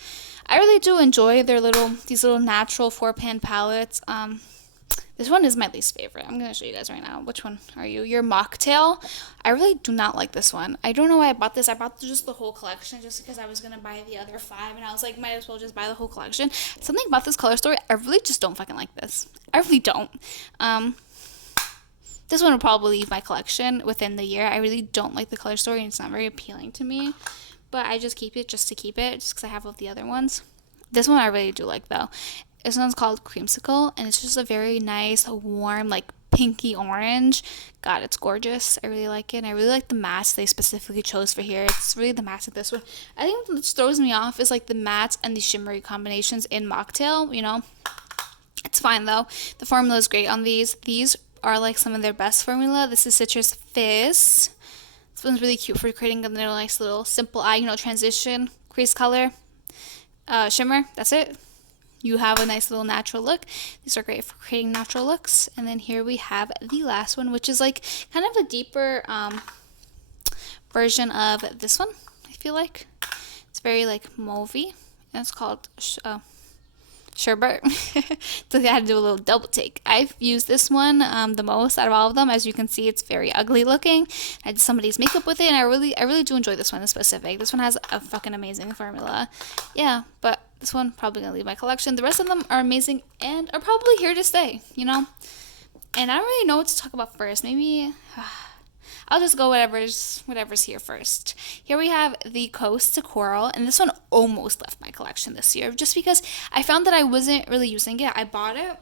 I really do enjoy these little natural 4-pan palettes. This one is my least favorite. I'm gonna show you guys right now. Which one are you? Your Mocktail. I really do not like this one. I don't know why I bought this. I bought just the whole collection just because I was gonna buy the other 5, and I was like, might as well just buy the whole collection. Something about this color story, I really just don't fucking like this. I really don't. This one will probably leave my collection within the year. I really don't like the color story, and it's not very appealing to me. But I just keep it just to keep it, just because I have all the other ones. This one I really do like though. This one's called Creamsicle, and it's just a very nice, warm, like pinky orange. God, it's gorgeous. I really like it. And I really like the mattes they specifically chose for here. It's really the mattes of this one. I think what throws me off is like the mattes and the shimmery combinations in Mocktail, It's fine though. The formula is great on these. These are like some of their best formula. This is Citrus Fizz. This one's really cute for creating a nice little simple eye, transition, crease color, shimmer. That's it. You have a nice little natural look. These are great for creating natural looks. And then here we have the last one, which is like kind of a deeper version of this one, I feel like. It's very like mauvey, and it's called Sherbet. So I had to do a little double take. I've used this one the most out of all of them. As you can see, it's very ugly looking. I did somebody's makeup with it, and I really do enjoy this one in specific. This one has a fucking amazing formula. Yeah, but this one probably gonna leave my collection. The rest of them are amazing and are probably here to stay, And I don't really know what to talk about first. Maybe I'll just go whatever's here first. Here we have the Coast to Coral, and this one almost left my collection this year just because I found that I wasn't really using it. I bought it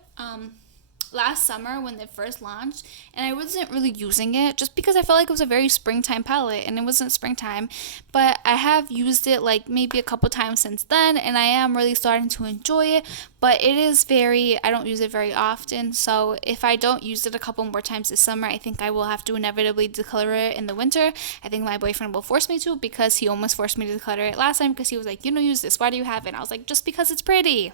last summer when it first launched, and I wasn't really using it just because I felt like it was a very springtime palette and it wasn't springtime. But I have used it like maybe a couple times since then, and I am really starting to enjoy it. But it is I don't use it very often, so if I don't use it a couple more times this summer, I think I will have to inevitably decolor it in the winter. I think my boyfriend will force me to, because he almost forced me to decolor it last time because he was like, you don't use this, why do you have it? And I was like, just because it's pretty.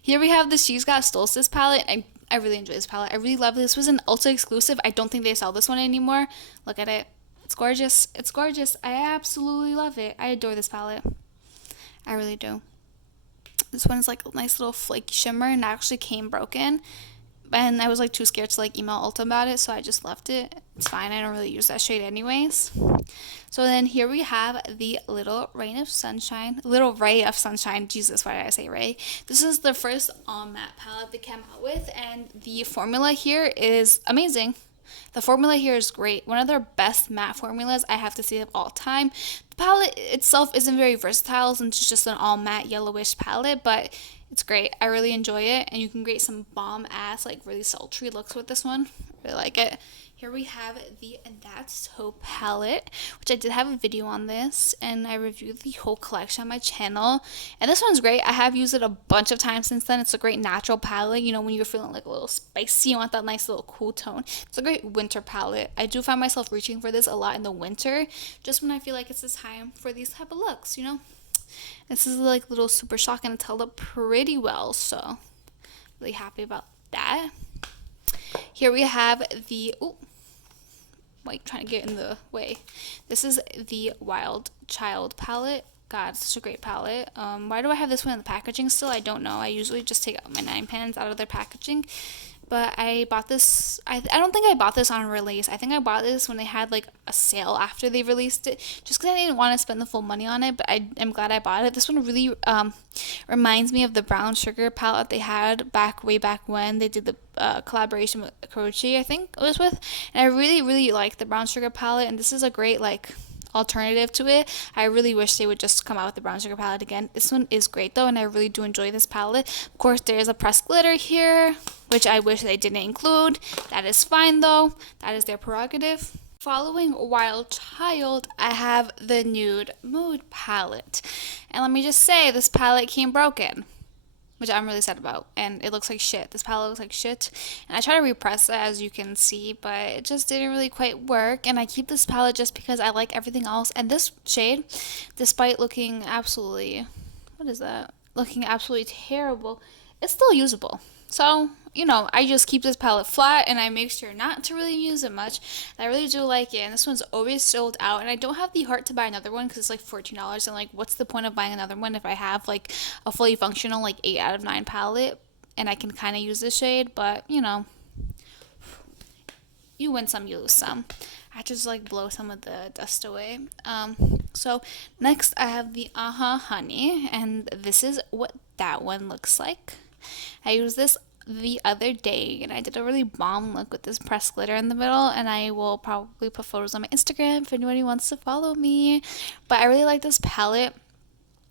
Here we have the She's Got Stolces palette. I really enjoy this palette. I really love it. This was an Ulta exclusive. I don't think they sell this one anymore. Look at it. It's gorgeous. It's gorgeous. I absolutely love it. I adore this palette. I really do. This one is like a nice little flaky shimmer, and it actually came broken. And I was like too scared to like email Ulta about it, so I just left it. It's fine. I don't really use that shade anyways. So then here we have the Little Ray of Sunshine. Jesus, why did I say Ray? This is the first all matte palette they came out with, and the formula here is amazing. The formula here is great. One of their best matte formulas, I have to say, of all time. The palette itself isn't very versatile since it's just an all matte yellowish palette, but it's great. I really enjoy it, and you can create some bomb ass, like really sultry looks with this one. I really like it. Here we have the That's So palette, which I did have a video on this, and I reviewed the whole collection on my channel. And this one's great. I have used it a bunch of times since then. It's a great natural palette. You know, when you're feeling like a little spicy, you want that nice little cool tone. It's a great winter palette. I do find myself reaching for this a lot in the winter, just when I feel like it's the time for these type of looks, you know? This is like little super shock, and it's held up pretty well, so really happy about that. Here we have the trying to get in the way. This is the Wild Child palette. God, such a great palette. Why do I have this one in the packaging still? I don't know. I usually just take out my 9 pans out of their packaging. But I bought this, I don't think I bought this on release. I think I bought this when they had like a sale after they released it, just because I didn't want to spend the full money on it, but I'm glad I bought it. This one really reminds me of the brown sugar palette they had way back when they did the collaboration with Croce, I think it was with. And I really, really like the brown sugar palette, and this is a great like alternative to it. I really wish they would just come out with the brown sugar palette again. This one is great though, and I really do enjoy this palette. Of course, there is a pressed glitter here, which I wish they didn't include. That is fine though. That is their prerogative. Following Wild Child, I have the Nude Mood palette. And let me just say, this palette came broken, which I'm really sad about, and it looks like shit. This palette looks like shit, and I try to repress it, as you can see, but it just didn't really quite work. And I keep this palette just because I like everything else, and this shade, despite looking absolutely terrible, it's still usable. So, you know, I just keep this palette flat, and I make sure not to really use it much. I really do like it, and this one's always sold out, and I don't have the heart to buy another one because it's like $14, and like, what's the point of buying another one if I have like a fully functional like 8 out of 9 palette, and I can kind of use this shade. But you know, you win some, you lose some. I just like blow some of the dust away. So next I have the Honey, and this is what that one looks like. I used this the other day, and I did a really bomb look with this pressed glitter in the middle, and I will probably put photos on my Instagram if anybody wants to follow me. But I really like this palette,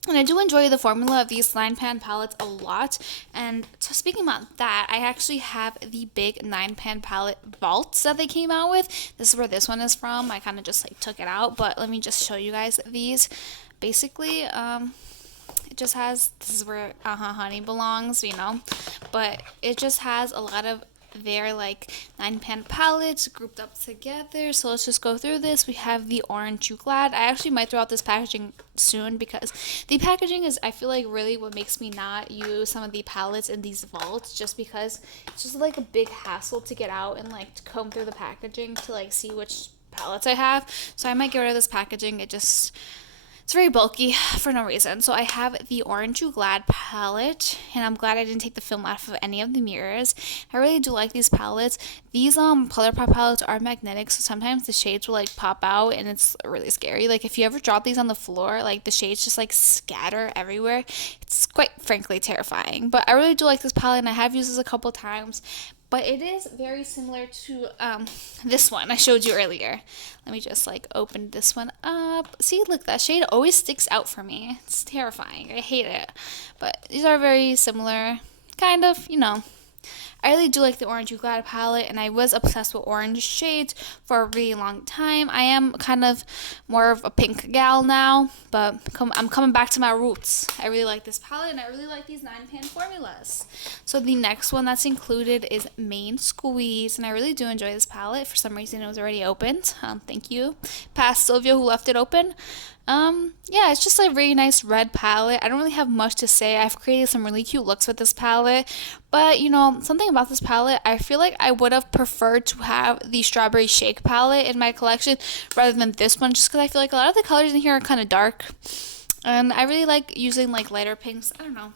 and I do enjoy the formula of these 9-pan palettes a lot. And so speaking about that, I actually have the big 9-pan palette vaults that they came out with. This is where this one is from. I kind of just like took it out, but let me just show you guys these. Basically, it just has, this is where Honey belongs, you know, but it just has a lot of their like 9-pan palettes grouped up together. So let's just go through this. We have the Orange You Glad. I actually might throw out this packaging soon, because the packaging is, I feel like, really what makes me not use some of the palettes in these vaults, just because it's just like a big hassle to get out and like to comb through the packaging to like see which palettes I have. So I might get rid of this packaging. It's very bulky for no reason. So I have the Orange You Glad palette, and I'm glad I didn't take the film off of any of the mirrors. I really do like these palettes. These ColourPop palettes are magnetic, so sometimes the shades will like pop out, and it's really scary. Like if you ever drop these on the floor, like the shades just like scatter everywhere. It's quite frankly terrifying. But I really do like this palette, and I have used this a couple times. But it is very similar to this one I showed you earlier. Let me just like open this one up. See, look, that shade always sticks out for me. It's terrifying. I hate it. But these are very similar, kind of, you know. I really do like the Orange Yucca palette, and I was obsessed with orange shades for a really long time. I am kind of more of a pink gal now, but I'm coming back to my roots. I really like this palette, and I really like these 9-pan formulas. So the next one that's included is Main Squeeze, and I really do enjoy this palette. For some reason, it was already opened. Thank you, past Sylvia, who left it open. Yeah, it's just a really nice red palette. I don't really have much to say. I've created some really cute looks with this palette, but you know, something about this palette, I feel like I would have preferred to have the Strawberry Shake palette in my collection rather than this one, just because I feel like a lot of the colors in here are kind of dark, and I really like using like lighter pinks. I don't know.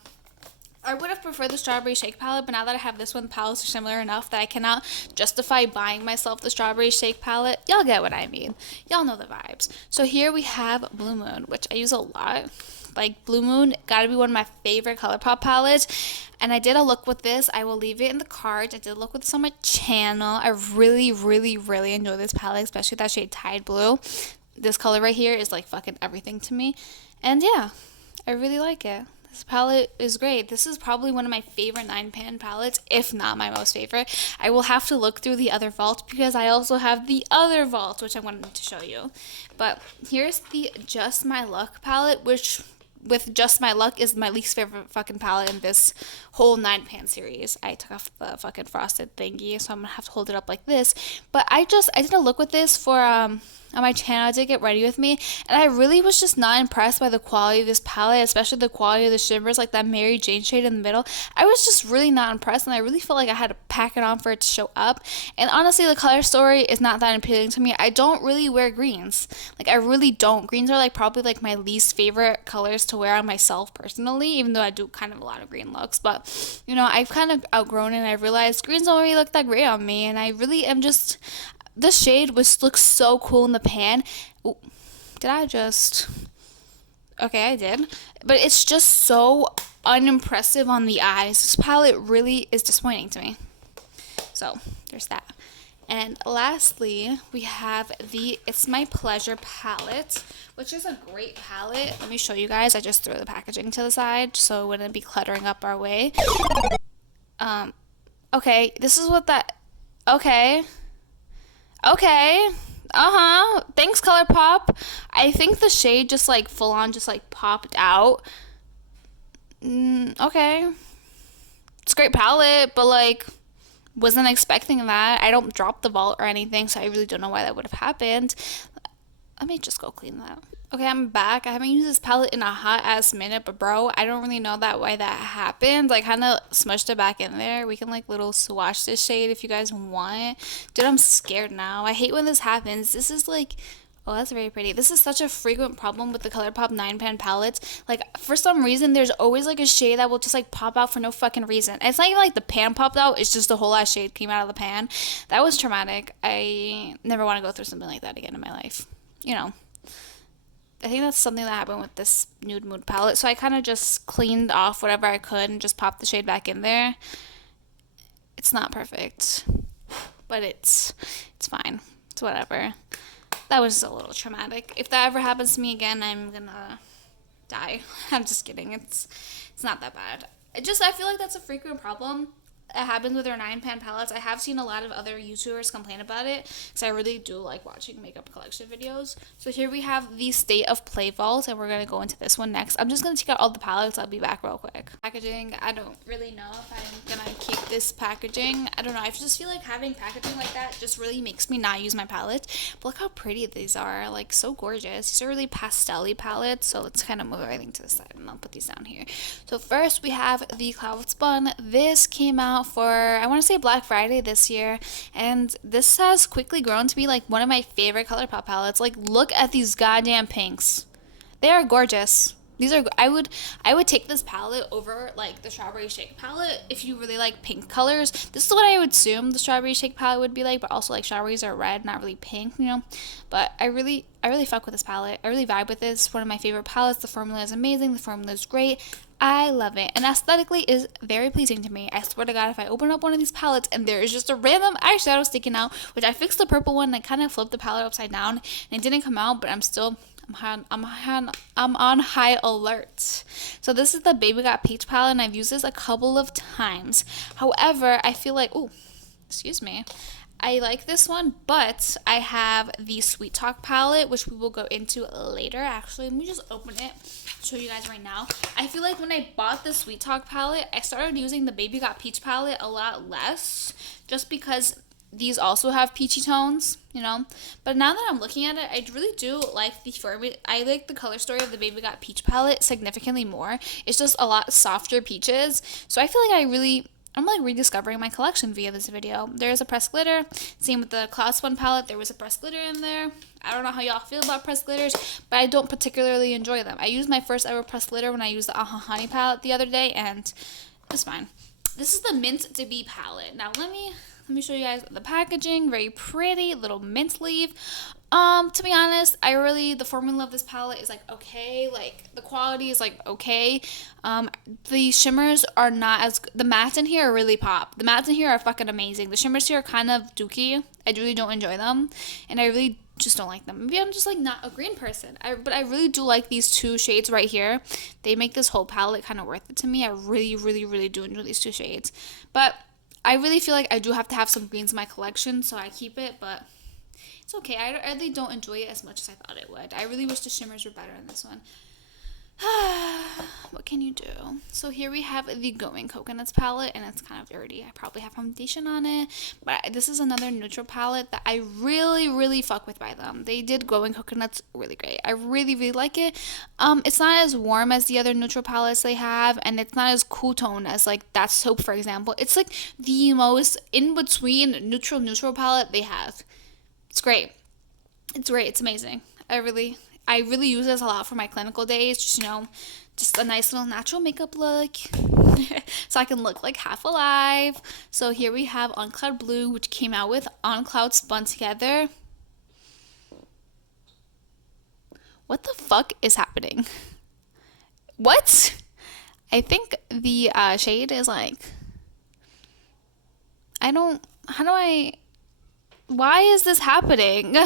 I would have preferred the Strawberry Shake palette, but now that I have this one, the palettes are similar enough that I cannot justify buying myself the Strawberry Shake palette. Y'all get what I mean. Y'all know the vibes. So here we have Blue Moon, which I use a lot. Like, Blue Moon gotta be one of my favorite ColourPop palettes. And I did a look with this. I will leave it in the cards. I did a look with this on my channel. I really, really, really enjoy this palette, especially that shade Tide Blue. This color right here is like fucking everything to me. And yeah, I really like it. This palette is great. This is probably one of my favorite 9-pan palettes, if not my most favorite. I will have to look through the other vaults because I also have the other vault, which I wanted to show you. But here's the Just My Luck palette, which with Just My Luck is my least favorite fucking palette in this whole 9-pan series. I took off the fucking frosted thingy, so I'm gonna have to hold it up like this. But I did a look with this for on my channel to get ready with me, and I really was just not impressed by the quality of this palette, especially the quality of the shimmers, like that Mary Jane shade in the middle. I was just really not impressed, and I really felt like I had to pack it on for it to show up. And honestly, the color story is not that appealing to me. I don't really wear greens. Like, I really don't. Greens are like probably like my least favorite colors to wear on myself personally, even though I do kind of a lot of green looks. But you know, I've kind of outgrown it, and I realized greens don't really look that great on me, and I really am just, this shade looks so cool in the pan. Ooh, did I just? Okay, I did. But it's just so unimpressive on the eyes. This palette really is disappointing to me. So, there's that. And lastly, we have the It's My Pleasure palette, which is a great palette. Let me show you guys. I just threw the packaging to the side so it wouldn't be cluttering up our way. Okay, this is what that, okay. Okay. Thanks, ColourPop. I think the shade just like full on just like popped out. Okay. It's a great palette, but like wasn't expecting that. I don't drop the vault or anything, so I really don't know why that would have happened. Let me just go clean that. Okay, I'm back. I haven't used this palette in a hot ass minute, but bro, I don't really know why that happened. I kind of smushed it back in there. We can like little swatch this shade if you guys want. Dude, I'm scared now. I hate when this happens. This is like, oh, that's very pretty. This is such a frequent problem with the ColourPop 9-pan palettes. Like, for some reason, there's always like a shade that will just like pop out for no fucking reason. And it's not even like the pan popped out. It's just the whole ass shade came out of the pan. That was traumatic. I never want to go through something like that again in my life. You know. I think that's something that happened with this Nude Mood palette. So I kind of just cleaned off whatever I could and just popped the shade back in there. It's not perfect, but it's fine. It's whatever. That was a little traumatic. If that ever happens to me again, I'm gonna die. I'm just kidding. It's not that bad. I feel like that's a frequent problem. It happens with their 9-pan palettes. I have seen a lot of other YouTubers complain about it, because I really do like watching makeup collection videos. So here we have the State of Play vault, and we're going to go into this one next. I'm just going to take out all the palettes. I'll be back real quick. Packaging, I don't really know if I'm going to keep this packaging. I don't know. I just feel like having packaging like that just really makes me not use my palettes. But look how pretty these are. Like, so gorgeous. These are really pastel-y palettes. So let's kind of move everything to the side, and I'll put these down here. So first we have the Cloud Spun. This came out for, I want to say, Black Friday this year, and this has quickly grown to be like one of my favorite ColourPop palettes. Like, look at these goddamn pinks. They are gorgeous. These are, I would take this palette over like the Strawberry Shake palette if you really like pink colors. This is what I would assume the Strawberry Shake palette would be like, but also like strawberries are red, not really pink, you know. But I really fuck with this palette. I really vibe with this. One of my favorite palettes. The formula is amazing. The formula is great. I love it, and aesthetically is very pleasing to me. I swear to God, if I open up one of these palettes and there is just a random eyeshadow sticking out, which I fixed the purple one and I kind of flipped the palette upside down and it didn't come out, but I'm still I'm on high alert. So this is the Baby Got Peach palette, and I've used this a couple of times. However, I feel like, oh, excuse me. I like this one, but I have the Sweet Talk palette, which we will go into later. Actually, let me just open it, show you guys right now. I feel like when I bought the Sweet Talk palette, I started using the Baby Got Peach palette a lot less, just because these also have peachy tones, you know. But now that I'm looking at it, I really do like the formula. I like the color story of the Baby Got Peach palette significantly more. It's just a lot softer peaches. So I feel like I'm like rediscovering my collection via this video. There's a pressed glitter. Same with the Cloud Spun palette. There was a pressed glitter in there. I don't know how y'all feel about pressed glitters, but I don't particularly enjoy them. I used my first ever pressed glitter when I used the Aha Honey palette the other day, and it's fine. This is the Mint to Be palette. Now let me show you guys the packaging. Very pretty little mint leaf. To be honest, the formula of this palette is like okay, like the quality is like okay. The shimmers are not as the mattes in here are really pop. The mattes in here are fucking amazing. The shimmers here are kind of dookie. I really don't enjoy them, and I really just don't like them. Maybe I'm just like not a green person. But I really do like these two shades right here. They make this whole palette kind of worth it to me. I really, really, really do enjoy these two shades. But I really feel like I do have to have some greens in my collection, so I keep it, but it's okay. I really don't enjoy it as much as I thought it would. I really wish the shimmers were better in this one. What can you do? So here we have the Going Coconuts palette, and it's kind of dirty. I probably have foundation on it, but this is another neutral palette that I really, really fuck with by them. They did Going Coconuts really great. I really, really like it. It's not as warm as the other neutral palettes they have, and it's not as cool tone as like that soap, for example. It's like the most in-between neutral palette they have. It's great. It's great. It's amazing. I really use this a lot for my clinical days. Just, just a nice little natural makeup look. So I can look like half alive. So here we have On Cloud Blue, which came out with On Cloud Spun together. What the fuck is happening? What? I think the shade is like... Why is this happening?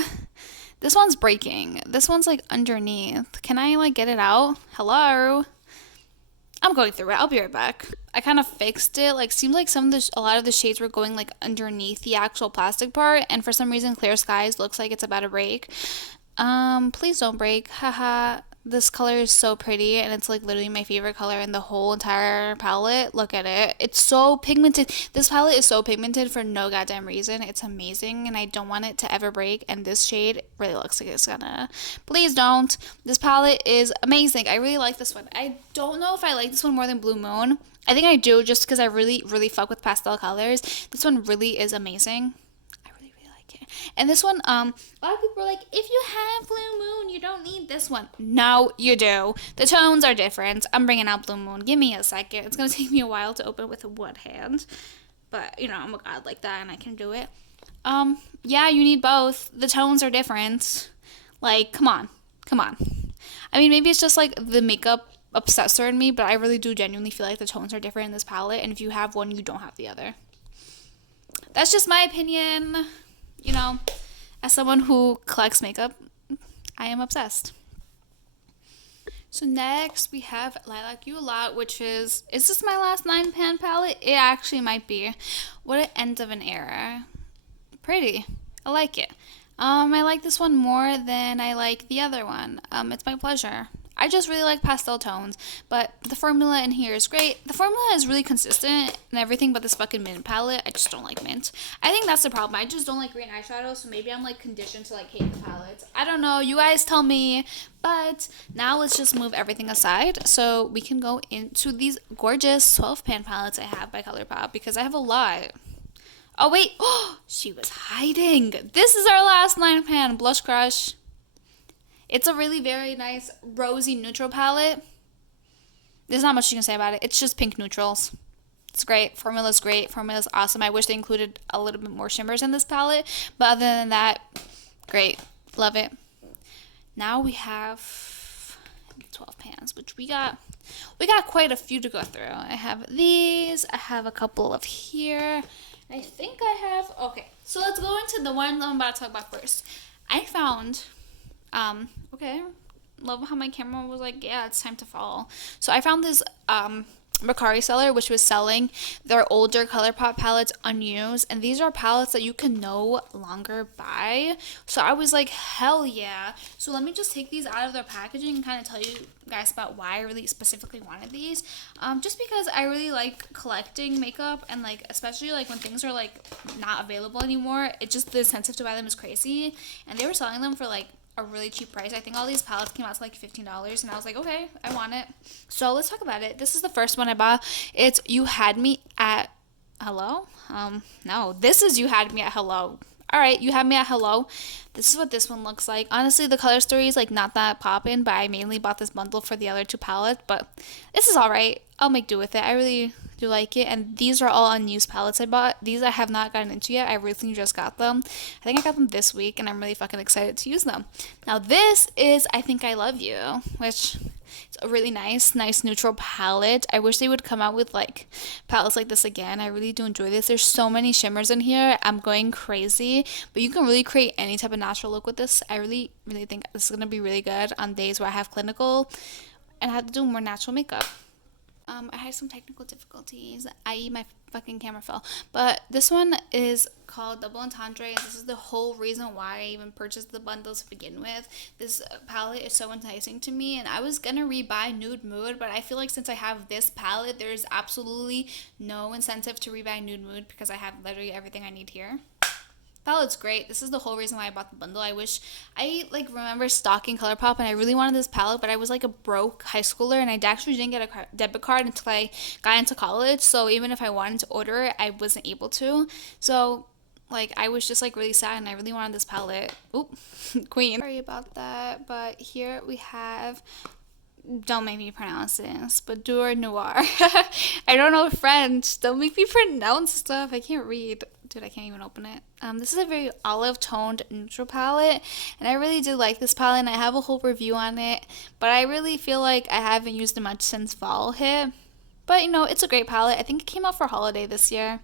This one's breaking. This one's like underneath. Can I like get it out? Hello? I'm going through it. I'll be right back. I kind of fixed it. Like, seems like a lot of the shades were going like underneath the actual plastic part, and for some reason Clear Skies looks like it's about to break. Please don't break. Haha. This color is so pretty, and it's like literally my favorite color in the whole entire palette. Look at it. It's so pigmented. This palette is so pigmented for no goddamn reason. It's amazing, and I don't want it to ever break, and this shade really looks like it's gonna. Please don't. This palette is amazing. I really like this one. I don't know if I like this one more than Blue Moon. I think I do, just because I really, really fuck with pastel colors. This one really is amazing. And this one, a lot of people are like, if you have Blue Moon, you don't need this one. No, you do. The tones are different. I'm bringing out Blue Moon. Give me a second. It's going to take me a while to open with one hand. But, I'm a god like that, and I can do it. Yeah, you need both. The tones are different. Like, come on. I mean, maybe it's just, like, the makeup obsessor in me, but I really do genuinely feel like the tones are different in this palette, and if you have one, you don't have the other. That's just my opinion. As someone who collects makeup, I am obsessed. So next we have Lilac You a Lot, which is this my last 9-pan palette? It actually might be. What an end of an era. Pretty. I like it. I like this one more than I like the other one. It's my pleasure. I just really like pastel tones, but the formula in here is great. The formula is really consistent and everything but this fucking mint palette. I just don't like mint. I think that's the problem. I just don't like green eyeshadow, so maybe I'm like conditioned to like hate the palettes. I don't know. You guys tell me. But now let's just move everything aside so we can go into these gorgeous 12-pan palettes I have by ColourPop, because I have a lot. Oh, wait. Oh, she was hiding. This is our last 9-pan Blush Crush. It's a really very nice rosy neutral palette. There's not much you can say about it. It's just pink neutrals. It's great. Formula's great. Formula's awesome. I wish they included a little bit more shimmers in this palette. But other than that, great. Love it. Now we have 12 pans, which we got quite a few to go through. I have these. I have a couple of here. I think I have... Okay, so let's go into the one I'm about to talk about first. I found... okay, love how my camera was like, yeah, it's time to fall. So I found this Mercari seller which was selling their older ColourPop palettes unused, and these are palettes that you can no longer buy. So I was like, hell yeah. So let me just take these out of their packaging and kind of tell you guys about why I really specifically wanted these. Just because I really like collecting makeup, and like especially like when things are like not available anymore, it just, the incentive to buy them is crazy. And they were selling them for like a really cheap price. I think all these palettes came out to like $15, and I was like, okay, I want it. So let's talk about it. This is the first one I bought. It's You Had Me at Hello. No, this is You Had Me at Hello. All right, You Had Me at Hello. This is what this one looks like. Honestly, the color story is like not that poppin', but I mainly bought this bundle for the other two palettes. But this is all right. I'll make do with it. I really do like it. And these are all unused palettes I bought. These I have not gotten into yet. I recently just got them. I think I got them this week, and I'm really fucking excited to use them. Now this is I Think I Love You, which it's a really nice neutral palette. I wish they would come out with like palettes like this again. I really do enjoy this. There's so many shimmers in here. I'm going crazy. But you can really create any type of natural look with this. I really think this is going to be really good on days where I have clinical and I have to do more natural makeup. I had some technical difficulties, i.e. my fucking camera fell. But this one is called Double Entendre, and this is the whole reason why I even purchased the bundles to begin with. This palette is so enticing to me, and I was gonna rebuy Nude Mood, but I feel like since I have this palette, there's absolutely no incentive to rebuy Nude Mood because I have literally everything I need here. Palette's great. This is the whole reason why I bought the bundle. I wish I like remember stalking ColourPop, and I really wanted this palette, but I was like a broke high schooler, and I actually didn't get a debit card until I got into college. So even if I wanted to order it, I wasn't able to. So like I was just like really sad, and I really wanted this palette. Oop, queen. Sorry about that, but here we have, don't make me pronounce this, but Boudoir Noir. I don't know French. Don't make me pronounce stuff. I can't read. Dude, I can't even open it. This is a very olive toned neutral palette, and I really do like this palette, and I have a whole review on it, but I really feel like I haven't used it much since fall hit. But you know, it's a great palette. I think it came out for holiday this year.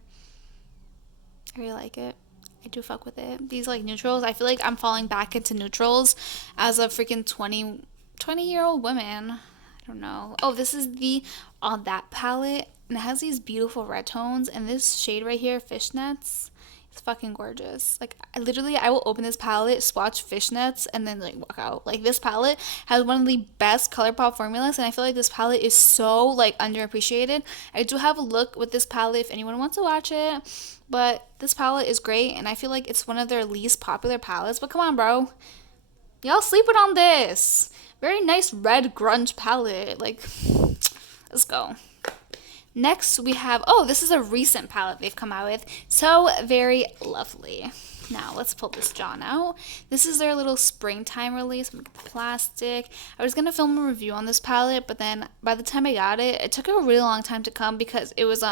I really like it. I do fuck with it. These like neutrals, I feel like I'm falling back into neutrals as a freaking 20-year-old woman. I don't know. Oh, this is the On That palette, and it has these beautiful red tones, and this shade right here, Fishnets, it's fucking gorgeous. Like I will open this palette, swatch Fishnets, and then like walk out. Like this palette has one of the best ColourPop formulas, and I feel like this palette is so like underappreciated. I do have a look with this palette if anyone wants to watch it, but this palette is great, and I feel like it's one of their least popular palettes. But come on, bro, y'all sleeping on this very nice red grunge palette. Like, let's go. Next we have, oh, this is a recent palette they've come out with. So very lovely. Now let's pull this John out. This is their little springtime release. Look at the plastic. I was gonna film a review on this palette, but then by the time I got it, it took a really long time to come because it was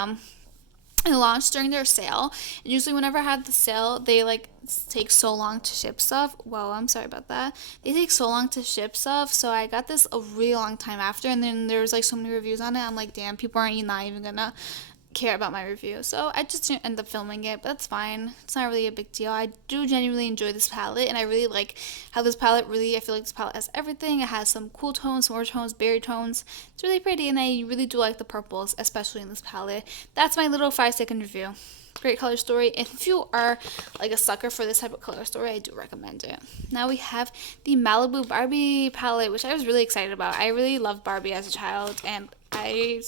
it launched during their sale, and usually whenever I have the sale, they like take so long to ship stuff. Whoa, I'm sorry about that. They take so long to ship stuff, so I got this a really long time after, and then there was like so many reviews on it. I'm like, damn, people aren't not even gonna care about my review, so I just didn't end up filming it, but that's fine. It's not really a big deal. I do genuinely enjoy this palette, and I really like how this palette I feel like this palette has everything. It has some cool tones, more tones, berry tones. It's really pretty, and I really do like the purples, especially in this palette. That's my little 5-second review. Great color story. If you are like a sucker for this type of color story, I do recommend it. Now we have the Malibu Barbie palette, which I was really excited about. I really loved Barbie as a child, and I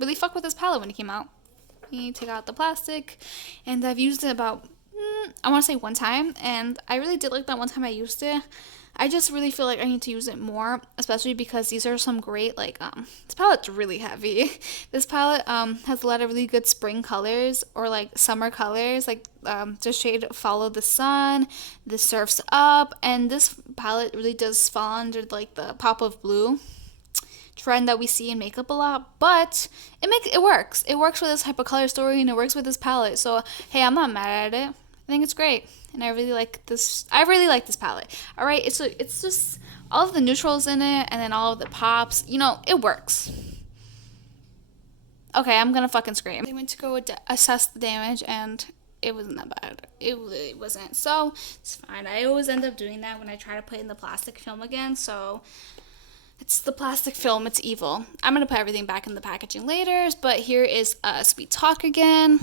really fuck with this palette when it came out. You take out the plastic, and I've used it about I want to say one time, and I really did like that one time I used it. I just really feel like I need to use it more, especially because these are some great like this palette's really heavy. This palette has a lot of really good spring colors or like summer colors, like the shade Follow the Sun, the Surfs Up, and this palette really does fall under like the pop of blue trend that we see in makeup a lot, but it works for this type of color story, and it works with this palette. So hey, I'm not mad at it. I think it's great, and I really like this palette. All right, it's just all of the neutrals in it, and then all of the pops, you know, it works. Okay, I'm gonna fucking scream. They went to go assess the damage, and it wasn't that bad. It really wasn't. So it's fine. I always end up doing that when I try to put in the plastic film again. So it's the plastic film. It's evil. I'm going to put everything back in the packaging later. But here is a Sweet Talk again.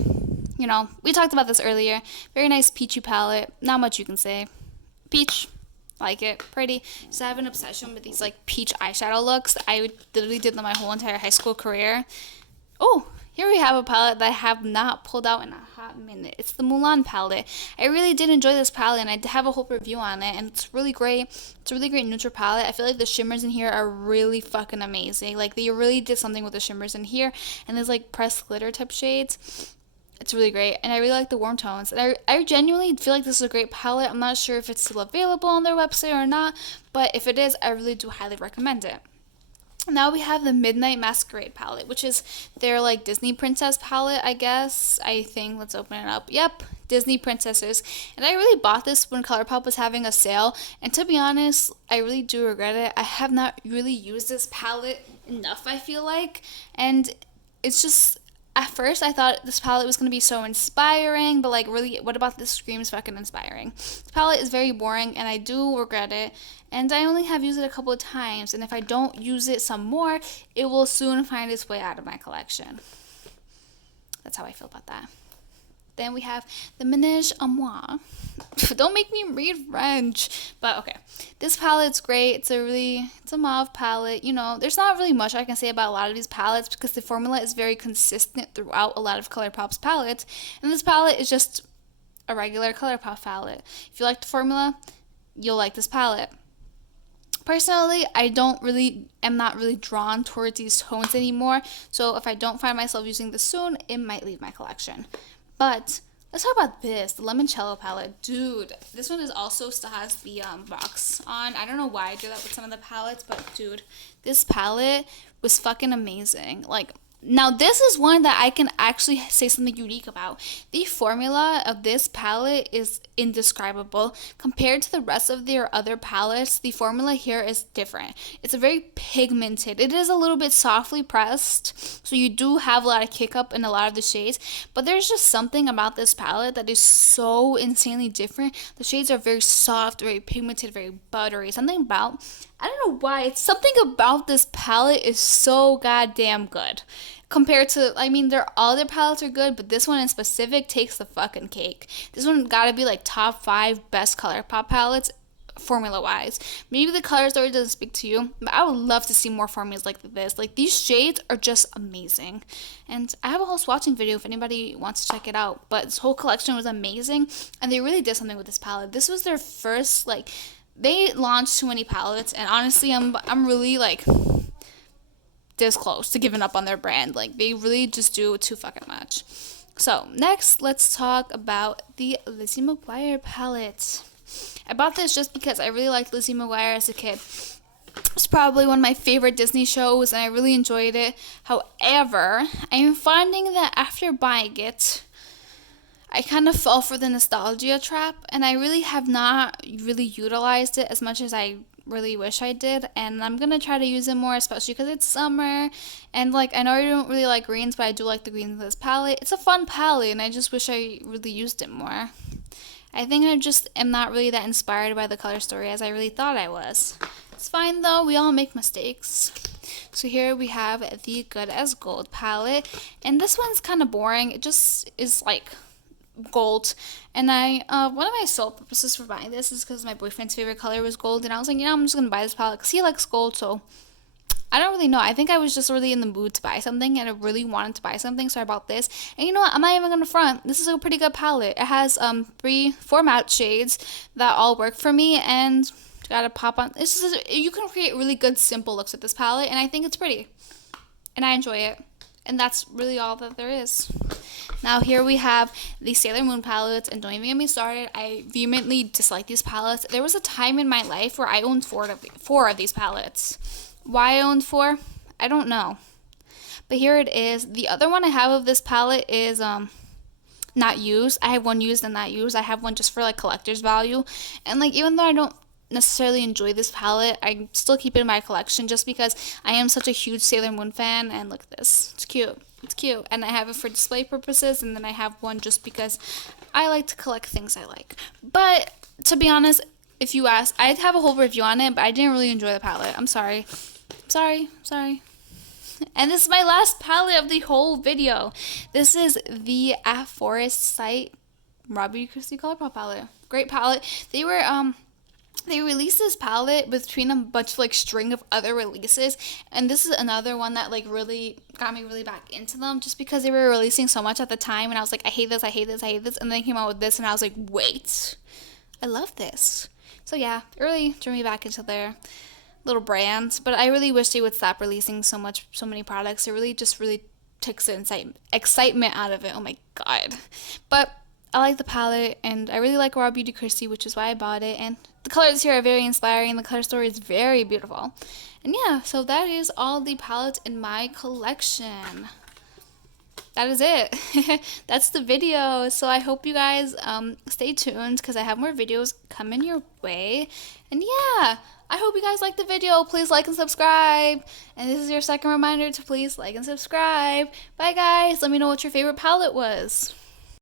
You know, we talked about this earlier. Very nice peachy palette. Not much you can say. Peach. Like it. Pretty. So I have an obsession with these like peach eyeshadow looks. I literally did them my whole entire high school career. Oh, here we have a palette that I have not pulled out in a hot minute. It's the Mulan palette. I really did enjoy this palette, and I have a whole review on it, and it's really great. It's a really great neutral palette. I feel like the shimmers in here are really fucking amazing. Like, they really did something with the shimmers in here, and there's, like, pressed glitter type shades. It's really great, and I really like the warm tones. And I genuinely feel like this is a great palette. I'm not sure if it's still available on their website or not, but if it is, I really do highly recommend it. Now we have the Midnight Masquerade palette, which is their like Disney princess palette, I guess. I think, let's open it up. Yep, Disney princesses. And I really bought this when ColourPop was having a sale. And to be honest, I really do regret it. I have not really used this palette enough, I feel like. And it's just, at first I thought this palette was going to be so inspiring, but like really, what about this screams fucking inspiring? This palette is very boring, and I do regret it, and I only have used it a couple of times, and if I don't use it some more, it will soon find its way out of my collection. That's how I feel about that. Then we have the Ménage à Moi. Don't make me read French. But okay. This palette's great. It's a mauve palette. You know, there's not really much I can say about a lot of these palettes because the formula is very consistent throughout a lot of ColourPop's palettes. And this palette is just a regular ColourPop palette. If you like the formula, you'll like this palette. Personally, I am not really drawn towards these tones anymore. So if I don't find myself using this soon, it might leave my collection. But let's talk about this, the Limoncello palette. Dude, this one is also still has the box on. I don't know why I do that with some of the palettes, but dude, this palette was fucking amazing. Like, now this is one that I can actually say something unique about. The formula of this palette is indescribable. Compared to the rest of their other palettes, the formula here is different. It's a very pigmented. It is a little bit softly pressed, so you do have a lot of kick up in a lot of the shades, but there's just something about this palette that is so insanely different. The shades are very soft, very pigmented, very buttery. Something about, I don't know why, it's something about this palette is so goddamn good. Compared to, I mean, all their palettes are good, but this one in specific takes the fucking cake. This one gotta be like top 5 best ColourPop palettes, formula-wise. Maybe the color story doesn't speak to you, but I would love to see more formulas like this. Like, these shades are just amazing. And I have a whole swatching video if anybody wants to check it out. But this whole collection was amazing, and they really did something with this palette. This was their first, like, they launched too many palettes, and honestly, I'm really, like, this close to giving up on their brand. Like, they really just do too fucking much. So next, let's talk about the Lizzie McGuire palette. I bought this just because I really liked Lizzie McGuire as a kid. It's probably one of my favorite Disney shows, and I really enjoyed it. However, I am finding that after buying it, I kind of fell for the nostalgia trap, and I really have not really utilized it as much as I really wish I did, and I'm gonna try to use it more, especially because it's summer, and like, I know I don't really like greens, but I do like the greens in this palette. It's a fun palette, and I just wish I really used it more. I think I just am not really that inspired by the color story as I really thought I was. It's fine though, we all make mistakes. So here we have the Good as Gold palette, and this one's kind of boring. It just is like gold, and one of my sole purposes for buying this is because my boyfriend's favorite color was gold, and I was like, you know, I'm just gonna buy this palette because he likes gold. So I don't really know, I think I was just really in the mood to buy something, and I really wanted to buy something, so I bought this. And you know what, I'm not even gonna front, this is a pretty good palette. It has 4 matte shades that all work for me, and gotta pop on. You can create really good simple looks with this palette, and I think it's pretty, and I enjoy it. And that's really all that there is. Now here we have the Sailor Moon palettes, and don't even get me started. I vehemently dislike these palettes. There was a time in my life where I owned 4 of these palettes. Why I owned 4? I don't know. But here it is. The other one I have of this palette is not used. I have one used and not used. I have one just for like collector's value. And like, even though I don't necessarily enjoy this palette, I still keep it in my collection just because I am such a huge Sailor Moon fan. And look at this, it's cute, and I have it for display purposes, and then I have one just because I like to collect things I like. But to be honest, if you ask, I'd have a whole review on it, but I didn't really enjoy the palette. I'm sorry. Sorry. And this is my last palette of the whole video. This is the Forest Site Robbie Christie Colourpop palette. Great palette. They released this palette between a bunch of like string of other releases, and this is another one that like really got me really back into them, just because they were releasing so much at the time, and I was like, I hate this, and then they came out with this, and I was like, wait, I love this. So yeah, it really drew me back into their little brands, but I really wish they would stop releasing so many products. It really takes the excitement out of it. Oh my god. But I like the palette, and I really like Raw Beauty Christie, which is why I bought it, and the colors here are very inspiring. The color story is very beautiful. And yeah, so that is all the palettes in my collection. That is it. That's the video. So I hope you guys stay tuned, because I have more videos coming your way. And yeah, I hope you guys like the video. Please like and subscribe. And this is your second reminder to please like and subscribe. Bye guys. Let me know what your favorite palette was.